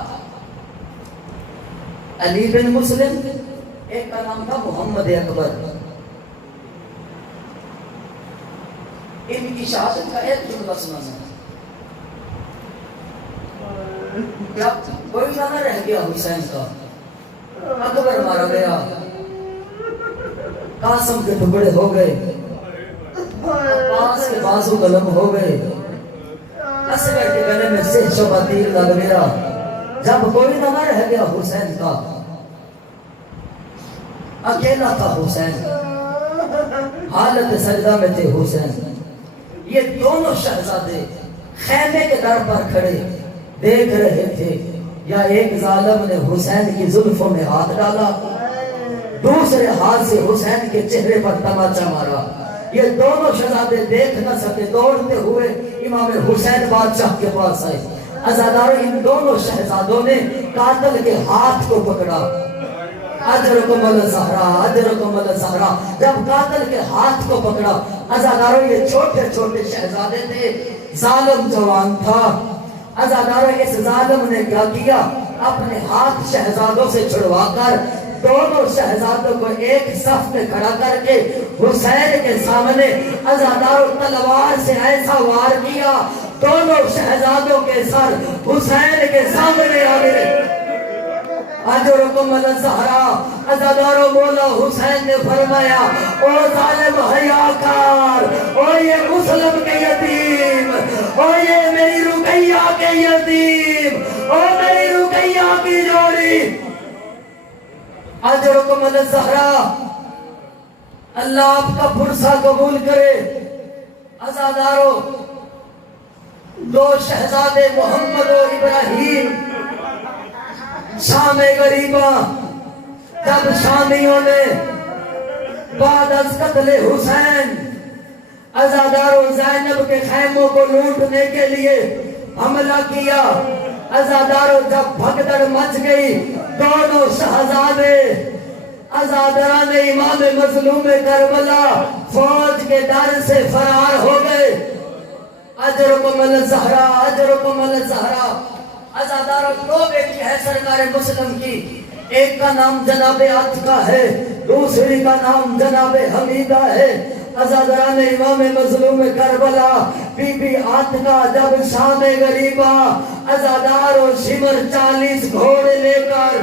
علی بن مسلم، ایک کا نام تھا محمد اکبر۔ ان کی شہادت کا ایک جملہ سنانا ہے، کیا کوئی نہ رہ گیا حسین کا؟ اکبر مارا گیا، قاسم کے ٹکڑے ہو گئے، عباس کے بازو قلم ہو گئے، اصغر کے گلے میں سہ شبہ تیر لگ گیا۔ جب کوئی نہ رہ گیا حسین کا، اکیلا تھا حسین، حالت سجدہ میں تھے حسین۔ یہ دونوں شہزادے خیمے کے در پر کھڑے دیکھ رہے تھے، یا ایک ظالم نے حسین کی زلفوں میں ہاتھ ڈالا، دوسرے ہاتھ سے حسین کے چہرے پر تماچا مارا۔ یہ دونوں شہزادے دیکھ نہ سکے، دوڑتے ہوئے امام حسین بادشاہ کے پاس آئے۔ عزاداروں ان دونوں شہزادوں نے قاتل کے ہاتھ کو پکڑا، اجرکم الزہرا اجرکم الزہرا۔ جب قاتل کے ہاتھ کو پکڑا، عزاداروں یہ چھوٹے چھوٹے شہزادے تھے، ظالم جوان تھا۔ عزاداروں اس ظالم نے کیا کیا؟ اپنے ہاتھ شہزادوں سے چھڑوا کر دونوں شہزادوں کو ایک صف میں کھڑا کر کے حسین کے سامنے عزاداروں تلوار سے ایسا وار کیا، دونوں شہزادوں کے سر حسین کے سامنے آ گئے۔ اجرکم الزہرا۔ عزاداروں مولا حسین نے فرمایا او ظالم حیاکار، او یہ مسلم کے یتیم، او یہ میری رقیہ کے یتیم، او میری رقیہ کی جوڑی، اجرکم الزہرا، اللہ آپ کا پرسہ قبول کرے۔ عزاداروں 2 شہزادے محمد و ابراہیم شام غریبہ، جب شامیوں نے بعد از قتل حسین عزاداروں زینب کے خیموں کو لوٹنے کے لیے حملہ کیا، عزاداروں جب بھگدڑ مچ گئی، دونوں شہزادے عزاداران امام مظلوم کربلا فوج کے ڈر سے فرار ہو گئے۔ اجرکم الزہرا اجرکم الزہرا۔ عزاداروں 2 بیٹی ہے سرکار مسلم کی، ایک کا نام جناب عاتقہ ہے، دوسری کا نام جناب حمیدہ ہے۔ عزاداران امام مظلوم کربلا بی بی عاتقہ جب شام غریبہ عزاداروں شمر 40 گھوڑے لے کر،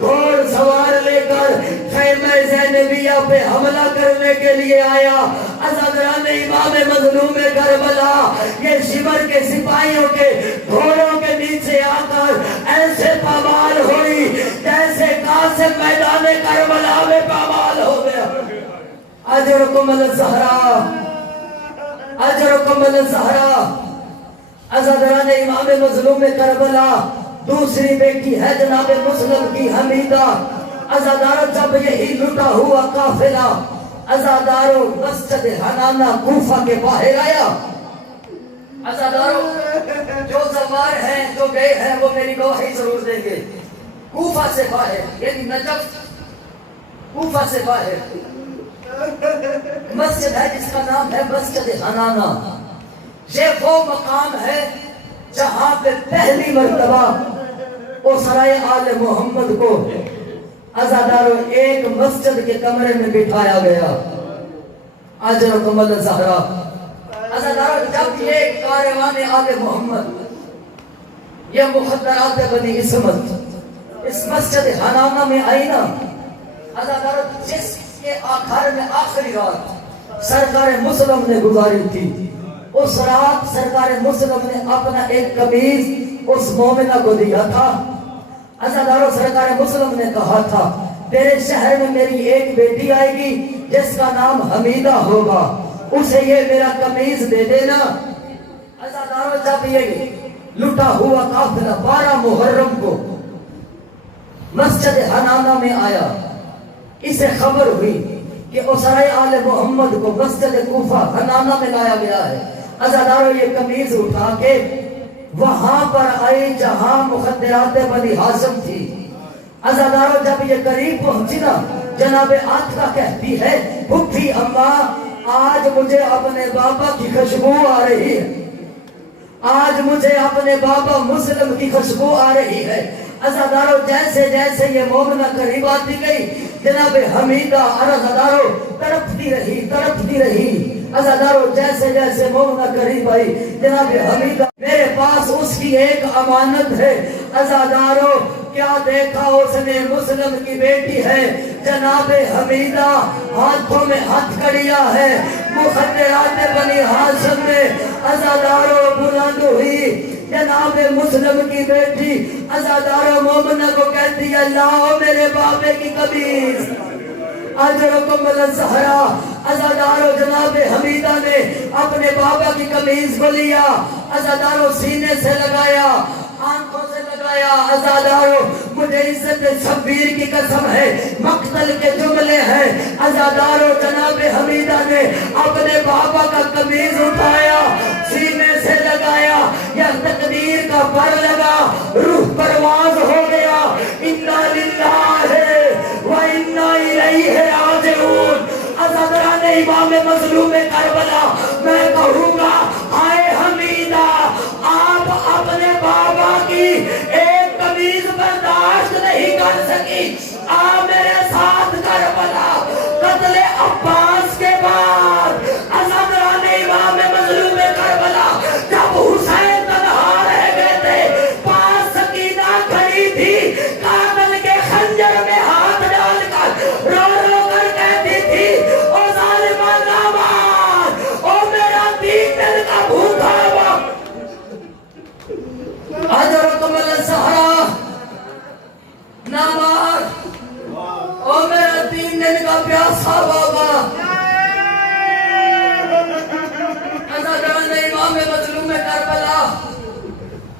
گھوڑ سوار لے کر خیمہ زینبیہ پہ حملہ کرنے کے لیے آیا، عزاداران امام مظلوم کربلا یہ شمر کے سپاہیوں کے گھوڑوں کے نیچے آ کر ایسے پامال ہوئی جیسے سے میدان کربلا میں پامال ہو گیا. اجرکم الزہرا، اجرکم الزہرا. عزادران امام مظلوم کربلا دوسری بیٹی ہے جناب مسلم کی حمیدہ. عزاداروں جب یہی لٹا ہوا قافلہ عزاداروں مسجد حنانہ کوفہ کے باہر آیا. عزاداروں جو زوار ہیں جو گئے ہیں وہ میری گواہی ضرور دیں گے. کوفہ سے باہر یعنی نجف کوفہ سے باہر مسجد ہے جس کا نام ہے مسجد حنانہ. یہ وہ مقام ہے جہاں پہ پہلی مرتبہ اسرائے آل محمد کو عزاداروں ایک مسجد کے کمرے میں بٹھایا گیا. اجرکم الزہرا. عزاداروں جب یہ کاروان آل محمد یہ مخدرات بنی عصمت اس مسجد حنانہ میں آئی نا، عزاداروں جس کے آخر میں آخری رات سرکار مسلم نے گزاری تھی، اس رات سرکار مسلم نے اپنا ایک قمیض اس مومنہ کو دیا تھا. عزاداروں سرکار مسلم نے کہا تھا تیرے شہر میں میری ایک بیٹی آئے گی جس کا نام حمیدہ ہوگا، اسے یہ میرا قمیض دے دینا. عزاداروں جب یہ لٹا ہوا قافلہ 12 محرم کو مسجد حنانہ میں آیا، اسے خبر ہوئی کہ اسرائے آل محمد کو مسجد کوفہ حنانہ میں لایا گیا ہے. عزاداروں یہ قمیض اٹھا کے وہاں پر آئی جہاں مخدرات بنی ہاشم تھی. عزاداروں جب یہ قریب پہنچی نا، جناب عاطفہ کہتی ہے پھپھی اماں آج مجھے اپنے بابا کی خوشبو آ رہی ہے، آج مجھے اپنے بابا مسلم کی خوشبو آ رہی ہے. عزاداروں جیسے جیسے یہ مومنہ قریب آتی گئی جناب حمیدہ عزاداروں تڑپتی رہی تڑپتی رہی. عزاداروں جیسے جیسے مومنہ قریب آئی جناب حمیدہ میرے پاس اس کی ایک امانت ہے. عزاداروں کیا دیکھا اس نے مسلم کی بیٹی ہے جناب حمیدہ ہاتھوں میں ہتھ کڑیا ہے مخدرات بنی ہاشم میں. عزاداروں بلند ہوئی جناب مسلم کی بیٹی عزاداروں مومنہ کو کہتی ہے لاؤ میرے بابے کی قمیض. اجرکم الزہرا. عزاداروں جناب حمیدہ نے اپنے بابا کی قمیض کو لیا، عزاداروں سینے سے لگایا، آنکھوں سے لگایا. عزاداروں مجھے عزت شبیر کی قسم ہے مقتل کے جملے ہیں. عزاداروں جناب حمیدہ نے اپنے بابا کا قمیض اٹھایا، سینے سے لگایا، یا تقدیر کا پر لگا، روح پرواز ہو گیا. انا للہ و انا الیہ راجعون. عزادران امام مظلوم کربلا میں کہوں گا آئے حمیدہ آپ اپنے بابا کی ایک قمیض برداشت نہیں کر سکی. آ میرے ساتھ کربلا قتل عباس کے بعد عزادران امام مظلوم کربلا جب حسین تنہا رہ گئے تھے، پاس سکینہ کھڑی تھی، قاتل کے خنجر میں ہاتھ ڈال کر رو رو کر کہتی تھی او ظالمہ نامار، او میرا 3 دن کا بھوکا ہوا. اجرکم الزہرا. نامار او میرا 3 دن کا پیاسا بابا. عزادران امام مظلوم کربلا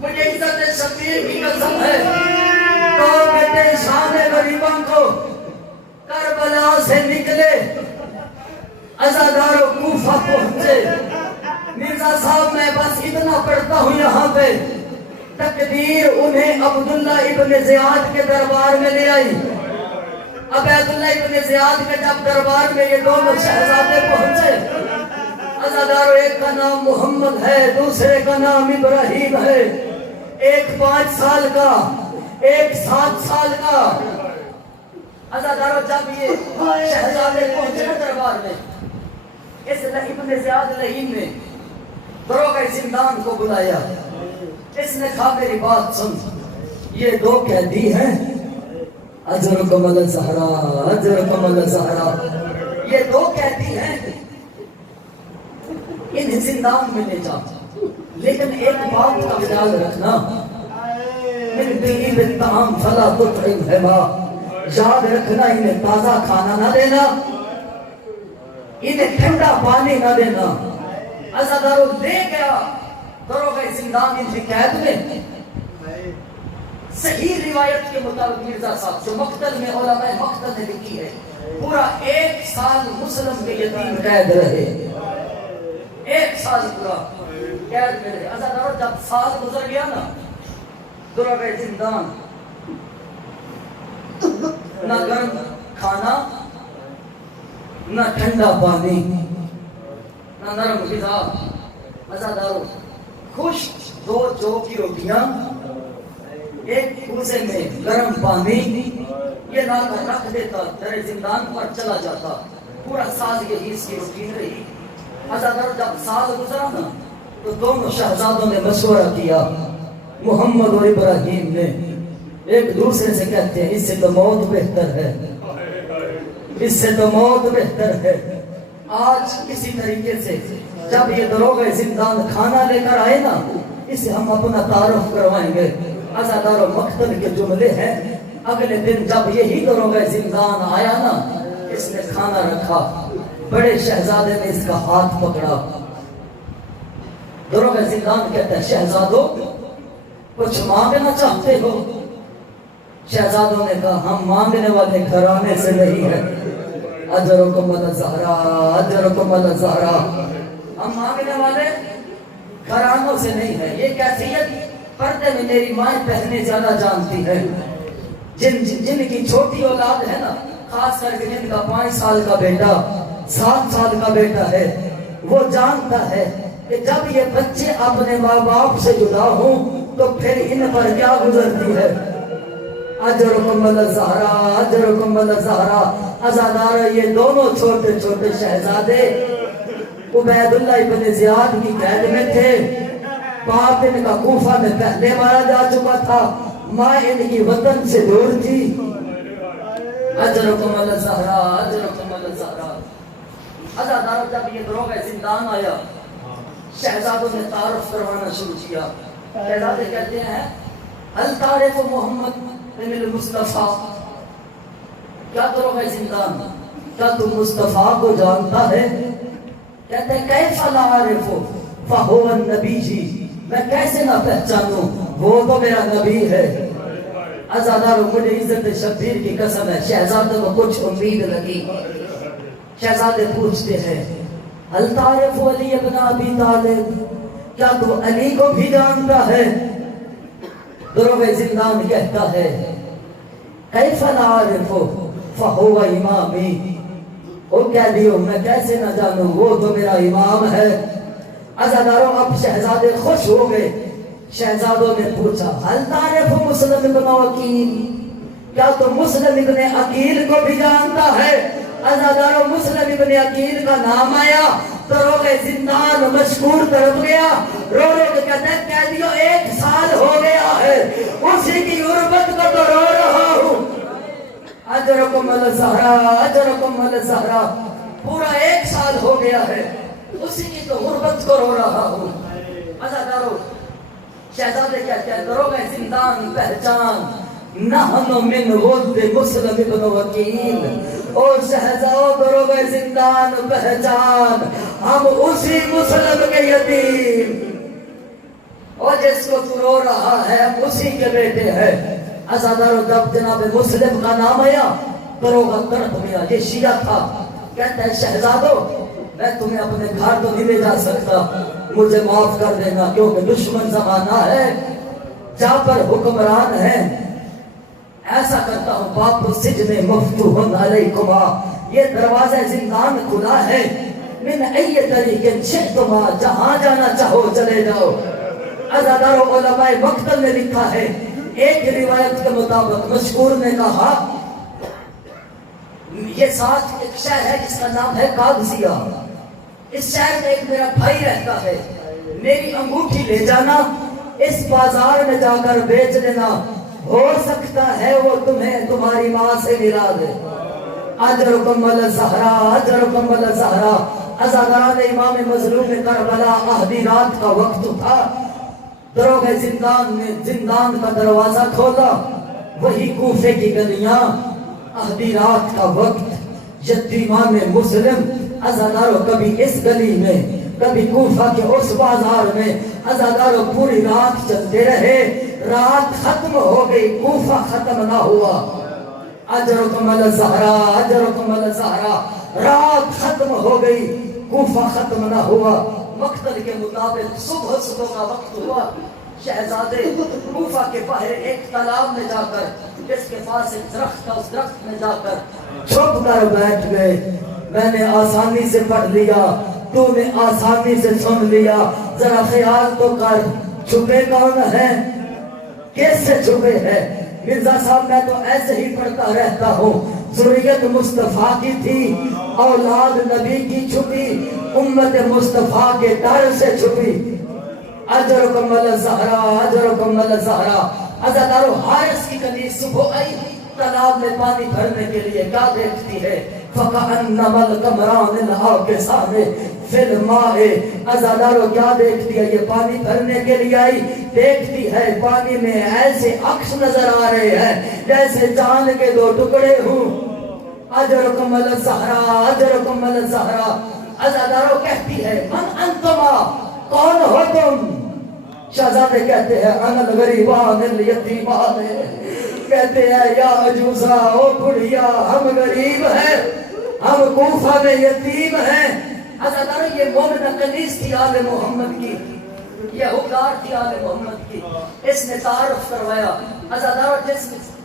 مجھے عزت شبیر کی قسم ہے تو بیٹے شان غریبان کو کربلا سے نکلے، عزاداروں کوفہ پہنچے. مرزا صاحب میں بس اتنا پڑھتا ہوں یہاں پہ تقدیر انہیں عبداللہ ابن زیاد کے دربار میں لے آئی. عبیداللہ ابن زیاد کے جب دربار میں یہ دونوں شہزادے پہنچے، عزاداروں ایک کا نام محمد ہے، دوسرے کا نام ابراہیم ہے، ایک 5 سال کا ایک 7 سال کا. عزاداروں جب یہ شہزادے پہنچے دربار میں، اس ابن زیاد لعین نے دروغہ زندان کو بلایا. اس نے کہا میری بات سن، یہ 2 قیدی ہیں اجرکم الزہرا اجرکم الزہرا. یہ 2 قیدی ہیں، انہیں زندان میں لے جا، لیکن ایک بات کا خیال رکھنا من بیئی بالطعام فلا تطعمہما یاد رکھنا انہیں تازہ کھانا نہ دینا، انہیں ٹھنڈا پانی نہ دینا۔ عزادارو لے گیا دروغہ زندان ان کی قید میں۔ صحیح روایت کے مطابق مرزا صاحب جو مقتل میں علماء مقتل نے لکھی ہے، پورا 1 سال مسلم کے یتیم قید رہے، 1 سال پورا قید میں رہے۔ عزادارو جب سال گزر گیا نا، دروغہ زندان نہ گرم کھانا، نہ ٹھنڈا پانی، نہ نرم غذا۔ عزادارو خشک 2 جو کی روٹیاں، ایک کوزے میں گرم پانی، یہ لا کر رکھ دیتا، در زندان پر چلا جاتا۔ پورا سال یہی اس کی روٹین رہی۔ عزادارو جب سال گزرا نا تو دونوں شہزادوں نے مشورہ کیا، محمد اور ابراہیم نے ایک دوسرے سے کہتے ہیں اس سے تو موت بہتر ہے، اس سے تو موت بہتر ہے۔ آج کسی طریقے سے جب یہ دروغہ زندان کھانا لے کر آئے نا، اسے ہم اپنا تعارف کروائیں گے۔ عزادارو مقتل کے جملے ہیں۔ اگلے دن جب یہی دروغہ زندان آیا نا، اس نے کھانا رکھا، بڑے شہزادے نے اس کا ہاتھ پکڑا۔ دروغہ زندان کہتا ہے شہزادو کچھ مانگنا چاہتے ہو؟ شہزادوں نے کہا ہم مانگنے والے گھرانے سے نہیں ہیں، اجرکم الزہرا، اجرکم الزہرا، ہم مانگنے والے گھرانوں سے نہیں ہیں۔ یہ کیفیت پردے میں میری مائیں پہنے زیادہ جانتی ہے۔ جن کی چھوٹی اولاد ہے نا، خاص کر کے جن کا 5 سال کا بیٹا، 7 سال کا بیٹا ہے، وہ جانتا ہے کہ جب یہ بچے اپنے ماں باپ سے جدا ہوں تو پھر ان پر کیا گزرتی ہے۔ اجرکم الزہرا، اجرکم الزہرا۔ عزادارو یہ دونوں چھوٹے چھوٹے شہزادے عبید اللہ ابن زیاد کی قید میں تھے۔ باپ ان کا کوفہ میں پہلے مارا جا چکا تھا، ماں ان کی وطن سے دور تھی۔ اجرکم الزہرا، اجرکم الزہرا۔ عزادارو جب یہ دروغہ زندان آیا، شہزادوں نے تعارف کروانا شروع کیا۔ شہزادے کہتے ہیں هل تعرف محمد بن المصطفیٰ؟ کیا دروغہ زندان، کیا تم مصطفیٰ کو جانتا ہے؟ کہتے ہیں کیف لا اعرف فہو النبی جی، میں کیسے نہ پہچانوں، وہ تو میرا نبی ہے۔ عزادارو مجھے عزت شبیر کی قسم ہے، شہزادے کو کچھ امید لگی۔ شہزادے پوچھتے ہیں هل تعرف علی ابن ابی طالب، کیا تو علی کو بھی جانتا ہے؟ دروغہ زندان کہتا ہے کیف لا اعرف فہو امامی، وہ کہہ دیو میں کیسے نہ جانوں، وہ تو میرا امام ہے۔ عزادارو اب شہزادے خوش ہو گئے۔ شہزادوں نے پوچھا هل تعرف مسلم ابن عقیل، کیا تو مسلم ابن عقیل کو بھی جانتا ہے؟ عزادارو مسلم ابن عقیل کا نام آیا، دروغہ زندان مشکور طرف گیا، رو رو کے کہتے ہیں قیدیوں 1 سال ہو گیا ہے، اسی کی غربت کو تو رو رہا ہوں۔ اجرکم الزہرا، اجرکم الزہرا، پورا 1 سال ہو گیا ہے، اسی کی تو غربت کو رو رہا ہوں۔ عزادارو شہزادے کہتے ہیں دروغہ زندان پہچان، نحن من ولد مسلم ابن عقیل، اور شہزادو دروغہ زندان پہچان، ہم اسی مسلم کے یتیم، اور جس کو تو رو رہا ہے ہم اسی کے بیٹے ہیں۔ عزادارو جب جناب مسلم کا نام آیا، دروغہ تڑپ گیا، یہ شیعہ تھا۔ کہتا ہے شہزادو میں تمہیں اپنے گھر تو نہیں لے جا سکتا، مجھے معاف کر دینا، کیونکہ دشمن زمانہ ہے، جہاں پر حکمران ہیں۔ ایسا کرتا ہوں باپ سجن مفتوح علیکما، یہ دروازہ زندان کھلا ہے، من ای طریقے شئتما، جہاں جانا چاہو چلے جاؤ۔ عزادارو علماء مقتل نے لکھا ہے، ایک روایت کے مطابق مشکور نے کہا یہ ساتھ ایک شہر ہے جس کا نام ہے قادسیہ، اس شہر میں ایک میرا بھائی رہتا ہے، میری انگوٹھی لے جانا، اس بازار میں جا کر بیچ دینا، ہو سکتا ہے وہ تمہیں تمہاری ماں سے ملا دے۔ اجرکم الزہرا، اجرکم الزہرا۔ عزاداران امام مظلوم کربلا، آدھی رات کا وقت تھا، دروغہ زندان نے زندان کا دروازہ کھولا، وہی کوفے کی گلیاں، آدھی رات کا وقت یتیمان مسلم عزادارو کبھی اس گلی میں کبھی کوفہ کے اس بازار میں عزادارو پوری رات چلتے رہے. رات ختم ہو گئی, کوفہ ختم نہ ہوا. اجرکم الزہرا اجرکم الزہرا, رات ختم ہو گئی, کوفہ ختم نہ ہوا. مقتل کے مطابق صبح کا وقت ہوا. شہزادے کوفہ کے باہر ایک تالاب میں جا کر, جس کے پاس ایک درخت تھا, اس درخت میں جا کر چھپ کر بیٹھ گئے. میں نے آسانی سے پڑھ لیا, تو نے آسانی سے سن لیا, ذرا خیال تو کر چھپے کون ہے, کیسے چھپے ہے. مرزا صاحب میں تو ایسے ہی پڑھتا رہتا ہوں. ذریت مصطفیٰ کی تھی, اولاد نبی کی چھپی, امت مصطفیٰ کے ڈر سے چھپی. اجرکم الزہرا اجرکم الزہرا. عزادارو حارث کی کنیز صبح آئی, تالاب میں پانی بھرنے کے لیے. کیا دیکھتی ہے؟ فَكَأَنَّمَا الْقَمْرَانِ الْعَاكِسَانِ فِي الْمَاءِ. عزادارو کیا دیکھتی ہے؟ یہ پانی بھرنے کے لیے آئی, دیکھتی ہے پانی میں ایسے عکس نظر آ رہے ہیں جیسے چاند کے دو ٹکڑے ہوں. اجرکم الزہرا اجرکم الزہرا. عزادارو کہتی ہے من انتما, کون ہو تم؟ شہزادے کہتے ہیں انا الغریبان الیتیمان. کہتے ہیں یا عجوزہ, او بڑھیا, ہم غریب ہیں, ہم کوفہ میں یتیم ہیں. عزادارو یہ مومنہ کنیز تھی آل محمد کی, یہ حقدار تھی آل محمد کی. اس نے تعارف کروایا. عزادارو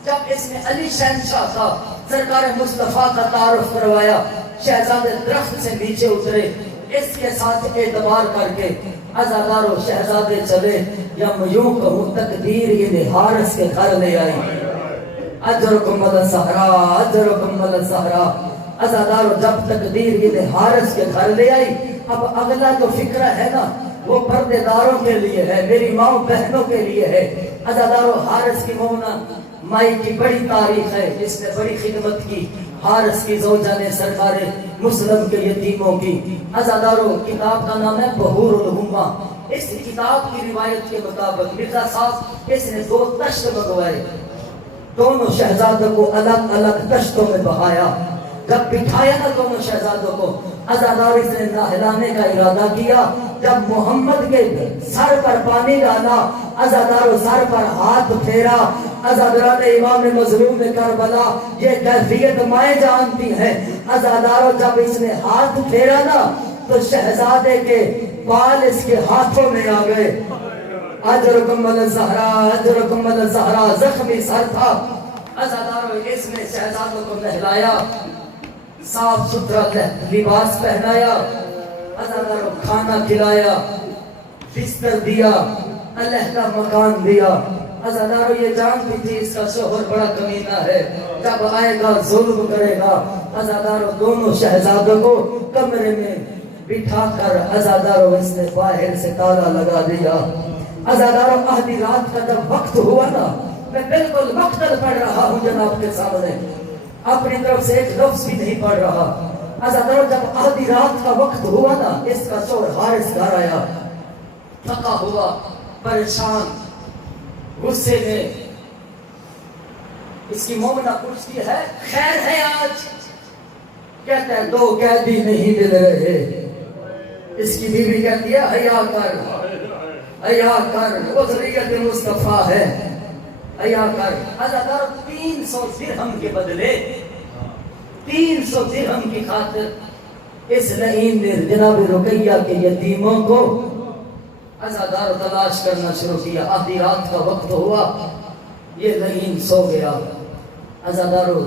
جب اس نے علی شہنشاہ کا, سرکار مصطفیٰ کا تعارف کروایا, شہزادے درخت سے نیچے اترے. اس کے ساتھ اعتبار کر کے عزادارو شہزادے چلے, یا میں یوں کہوں تقدیر انہیں حارث کے گھر لے آئی. اجرکم الزہرا اجرکم الزہرا. عزادارو جب تقدیر انہیں حارث کے گھر لے آئی, اب اگلا جو فکرہ ہے نا وہ پردے داروں کے لیے ہے, میری ماں بہنوں کے لیے ہے. عزادارو حارث کی مومنہ مائی کی بڑی تاریخ ہے, جس نے بڑی خدمت کی. حارث کی زوجہ نے سرکار مسلم کے یتیموں کی. عزادارو کتاب کا نام ہے بحور الہما. اس کتاب کی روایت کے مطابق مرزا صاحب اس نے 2 تشت منگوائے, دونوں شہزادوں کو الگ الگ تشتوں میں بہایا. جب بٹھایا نا دونوں شہزادوں کو, عزادارو اس نے نہلانے کا ارادہ کیا. جب محمد کے سر پر پانی ڈالا, عزادارو سر پر ہاتھ پھیرا. عزادارو امام مظلوم کربلا یہ کیفیت مائیں جانتی ہیں. عزادارو جب اس نے ہاتھ پھیرا نا تو شہزادے کے بال اس کے ہاتھوں میں آ گئے. اجرکم الزہرا اجرکم الزہرا. زخمی سر تھا. عزادارو اس نے شہزادوں کو نہلایا, صاف ستھرا لباس پہنایا. عزادارو کھانا کھلایا, بستر دیا, علیحدہ مکان دیا. عزادارو یہ جانتی تھی اس کا شوہر بڑا کمینہ ہے, جب آئے گا ظلم کرے گا. عزادارو دونوں شہزادوں کو کمرے میں بٹھا کر عزادارو اس نے باہر سے تالا لگا دیا. عزادارو آدھی رات کا جب وقت ہوا نا, میں بالکل مقتل پڑھ رہا ہوں جناب کے سامنے, اپنی طرف سے ایک لفظ بھی نہیں پڑھ رہا. عزادارو جب آدھی رات کا وقت ہوا نا, اس کا شوہر حارث گھر آیا, تھکا ہوا, پریشان, غصے میں. اس کی مومنہ پوچھتی ہے خیر ہے آج؟ کہتا ہے 2 قیدی نہیں مل رہے. اس کی بیوی کہتی ہے حیا کر حیا کر, وہ ذریت مصطفیٰ ہے, حیا کر. عزادارو 300 درہم کے بدلے 300 درہم کی خاطر اس لعین نے جناب رقیہ کے یتیموں کو عزادارو تلاش کرنا شروع کیا. آدھی رات کا وقت ہوا, یہ لعین سو گیا. عزادارو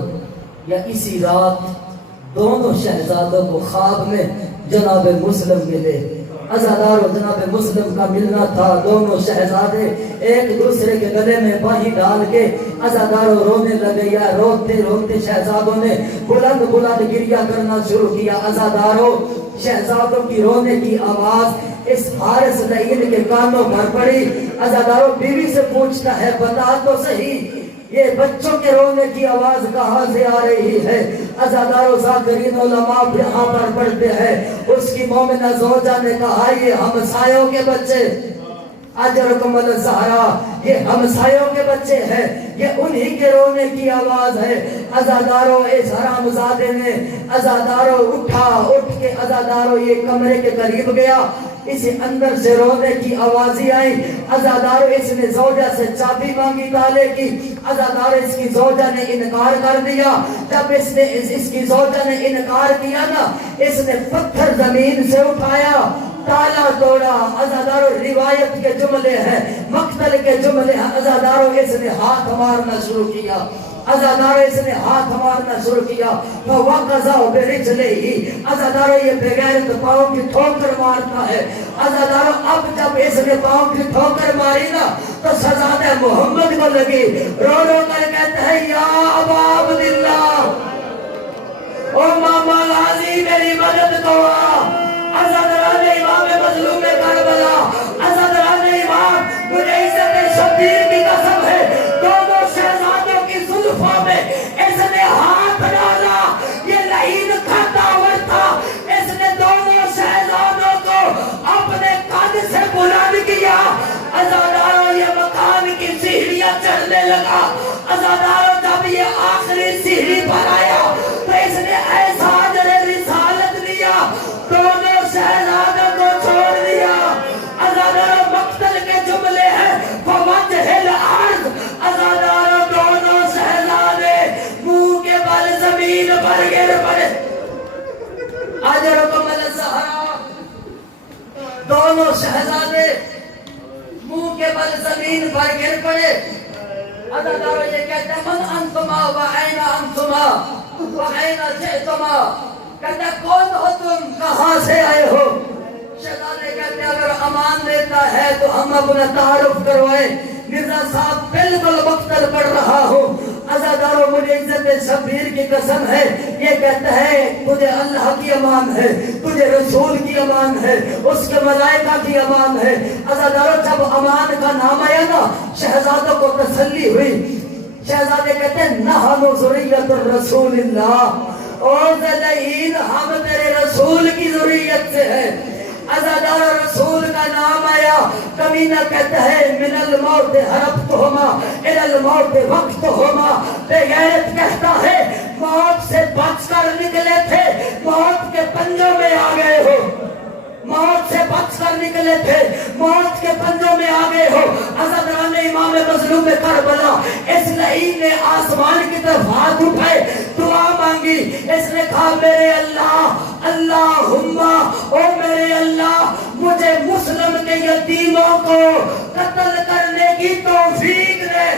یا اسی رات دونوں شہزادوں کو خواب میں جناب مسلم ملے. عزادارو جناب مسلم کا ملنا تھا. دونوں شہزادے ایک دوسرے کے گلے میں باہیں ڈال کے عزادارو رونے لگے. یا روتے روتے شہزادوں نے بلند بلند گریہ کرنا شروع کیا. عزادارو شہزادوں کی رونے کی آواز اس حارث لعین کے کانوں پر پڑی. عزادارو بیوی سے پوچھتا ہے بتا تو صحیح یہ بچوں کے رونے کی آواز کہاں سے آ رہی ہے؟ عزادارو ذاکرین علماء یہاں پر پڑھتے ہیں. اس کی مومنہ زوجہ نے کہا یہ ہمسایوں کے بچے, اجرکم الزہرا, یہ ہمسایوں کے بچے ہیں. یہ انہی کے رونے کی آواز ہے۔ عزادارو اس حرام زادے نے عزادارو اٹھ کے عزادارو یہ کمرے کے قریب گیا، اسے اندر سے رونے کی آوازیں آئی۔ عزادارو اس نے زوجہ سے چابی مانگی تالے کی، عزادارو اس کی زوجہ نے انکار کر دیا۔ جب اس نے اس کی زوجہ نے انکار کیا نا، اس نے پتھر زمین سے اٹھایا، تالا توڑا۔ عزادارو روایت کے جملے ہیں، مقتل کے جملے ہیں۔ عزادارو اس نے ہاتھ مارنا شروع کیا، عزادارو اس نے ہاتھ مارنا شروع کیا۔ فَوَقَزَهُ بِرِجْلِهِ، عزادارو یہ بغیرت پاؤں کی ٹھوکر مارتا ہے۔ عزادارو اب جب اس نے پاؤں کی ٹھوکر ماری نا تو شہزادہ محمد کو لگی، رو رو کر کہتا ہے یا ابا عبداللہ، او ماما غازی میری مدد کو آ۔ عزادارو امام مظلوم کربلا، عزادارو امام، مجھے عزت شبیر کی قسم ہے، دونوں شہزادوں کی زلفوں میں اس نے ہاتھ ڈالا۔ یہ لعین کا داور تھا، اس نے دونوں شہزادوں کو اپنے قد سے بلند کیا۔ عزادارو یہ مکان کی سیڑھیاں چڑھنے لگا۔ عزادارو جب یہ آخری سیڑھی پر آیا تو اس نے احسان رسالت لیا، دونوں شہزادوں کو چھوڑ دیا۔ عزادارو مقتل کے جملے ہیں، فوجہ الارض، عزادارو دونوں شہزادے منہ کے بل زمین پر گر پڑے۔ اجرکم الزہرا، دونوں شہزادے منہ کے بل زمین پر گر پڑے۔ عزادارو یہ کہتے ہیں من انتما وعین انتما وعین جئتما، کہتے ہیں کون ہو تم، کہاں سے آئے ہو؟ شہزادے کہتے ہیں اگر امان دیتا ہے تو ہم اپنا تعارف کروائیں۔ مرزا صاحب بالکل مقتل پڑھ رہا ہوں۔ عزادارو مجھے عزت شبیر کی قسم ہے، یہ کہتا ہے تجھے اللہ کی امان ہے، تجھے رسول کی امان ہے، اس کے ملائکہ کی امان ہے۔ عزادارو جب امان کا نام آیا نا شہزادوں کو تسلی ہوئی۔ شہزادے کہتے ہیں نحن ذریت الرسول اللہ، اور زلعین ہم تیرے رسول کی ذریت سے ہے۔ عزادارو رسول کا نام آیا، کمینہ کہتا ہے من الموت حربتہما الی الموت وقتہما، بے غیرت کہتا ہے موت سے بچ کر نکلے تھے، موت کے پنجوں میں آ گئے ہو، موت سے بچ کر نکلے تھے، موت کے پنجوں میں آ گئے ہو۔ عزادارو امام مظلوم کربلا، اس لعین نے آسمان کی طرف ہاتھ اٹھائے، دعا مانگی، اس نے کہا میرے اللہ، اللہم، او میرے اللہ، مجھے مسلم کے یتیموں کو قتل کرنے کی توفیق دے۔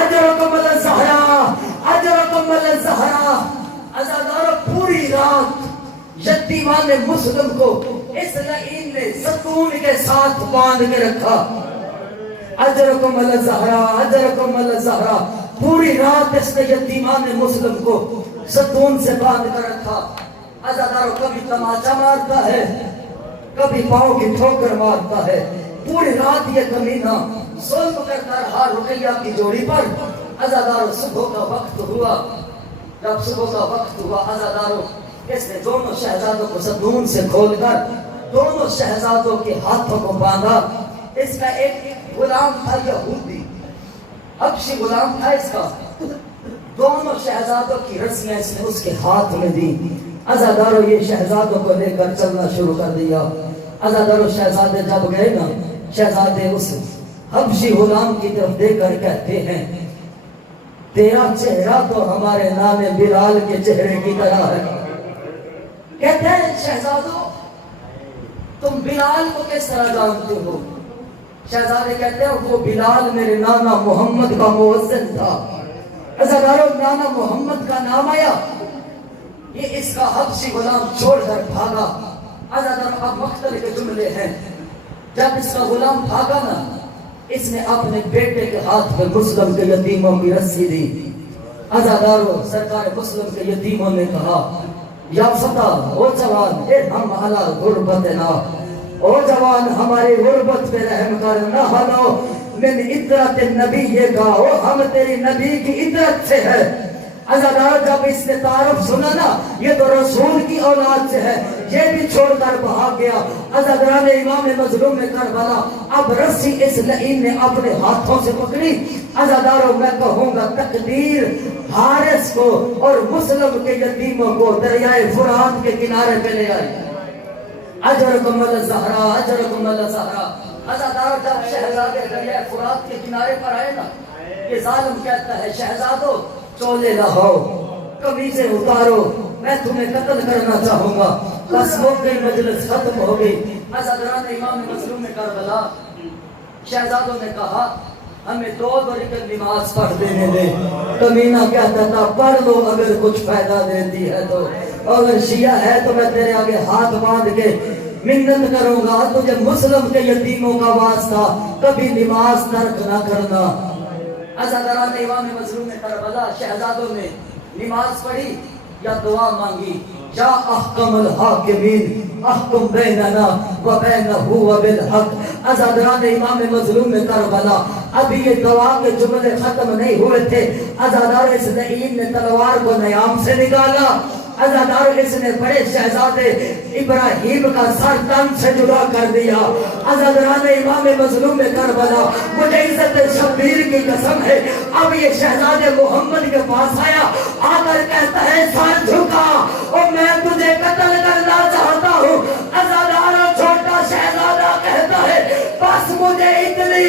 اجرکم الزہرا، اجرکم الزہرا۔ عزادارو پوری رات یتیمان مسلم کو اس لعین نے ستون کے ساتھ باندھ کے رکھا۔ اجرکم الزہرا، اجرکم الزہرا، پوری رات اس نے یتیمان مسلم کو ستون سے باندھ کر رکھا۔ عزادارو کبھی تماچا مارتا ہے، کبھی پاؤں کی ٹھوکر مارتا ہے، پوری رات یہ کمینہ ظلم کرتا رہا رقیہ کی جوڑی پر۔ عزادارو صبح کا وقت ہوا، جب صبح کا وقت ہوا عزادارو اس نے دونوں شہزادوں کو ستون سے کھول کر دونوں شہزادوں کے ہاتھوں کو باندھا۔ اس کا ایک غلام تھا یہودی، حبشی غلام تھا اس کا، دونوں شہزادوں کی رسیاں اس نے اس کے ہاتھ میں دی۔ عزادارو یہ شہزادوں کو لے کر چلنا شروع کر دیا۔ عزادارو شہزادے جب گئے نا، شہزادے اس حبشی غلام کی طرف دے کر کہتے ہیں تیرا چہرہ تو ہمارے نام بلال کے چہرے کی طرح ہے۔ کہتے ہیں شہزادو تم بلال کو کس طرح جانتے ہو؟ شہزادے کہتے ہیں وہ بلال میرے نانا محمد کا مؤذن تھا۔ عزادارو نانا محمد کا نام آیا، یہ اس کا حبشی غلام چھوڑ کر بھاگا۔ عزادارو اب مقتل کے جملے ہیں، جب اس کا غلام بھاگا نا، اس نے اپنے بیٹے کے ہاتھ میں مسلم کے یتیموں کی رسی دی۔ عزادارو سرکار مسلم کے یتیموں نے کہا یا فتح، او جوان، ارحم علی غربتنا، او جوان ہماری غربت پہ رحم کر، نحنو من عطرت النبی کا، او ہم تیری نبی کی عطرت سے ہے۔ عزادار جب اس نے تعارف سنا نا یہ تو رسول کی اولاد سے ہے، یہ بھی چھوڑ کر بھاگ گیا۔ عزادار نے امام مظلوم میں کربلا اب رسی اس لعین نے اپنے ہاتھوں سے پکڑی۔ عزاداروں میں کہوں گا تقدیر حارث کو اور مسلم کے یتیموں کو دریائے فرات کے کنارے پہ لے آئی۔ اجرکم الزہرا اجرکم الزہرا۔ عزادار جب شہزادے دریائے فرات کے کنارے پر آئے نا یہ ظالم کہتا ہے شہزادو چولے لاؤ قمیضیں اتارو میں تمہیں قتل کرنا چاہوں گا۔ بس ہو گئی مجلس ختم ہو گئی۔ عزاداران امام مظلوم میں کربلا شہزادوں نے کہا ہمیں 2 رکعت نماز پڑھ دینے دے۔ کمینہ کہتا تھا پڑھ لو اگر کچھ فائدہ دیتی ہے تو، اگر شیعہ ہے تو میں تیرے آگے ہاتھ باندھ کے منت کروں گا تجھے مسلم کے یتیموں کا واسطہ کبھی نماز ترک نہ کرنا۔ عزاداران امام مظلوم میں کربلا شہزادوں نے نماز پڑھی یا دعا مانگی، یا احکم الحاکمین احکم بیننا و بینہ و بالحق۔ عزاداران امام مظلوم میں کربلا ابھی یہ دعا کے جملے ختم نہیں ہوئے تھے، عزادار اس لعین نے تلوار کو نیام سے نکالا۔ عزادار اس نے بڑے شہزادے ابراہیم کا سر تن سے جدا کر دیا۔ عزاداران امام مظلوم میں کربلا مجھے عزت شبیر کی قسم ہے اب یہ شہزادے محمد کے پاس آیا، آ کر کہتا ہے سر جھکا اور میں تجھے قتل کرنا چاہتا ہوں۔ عزادار چھوٹا شہزادہ کہتا ہے بس مجھے اتنی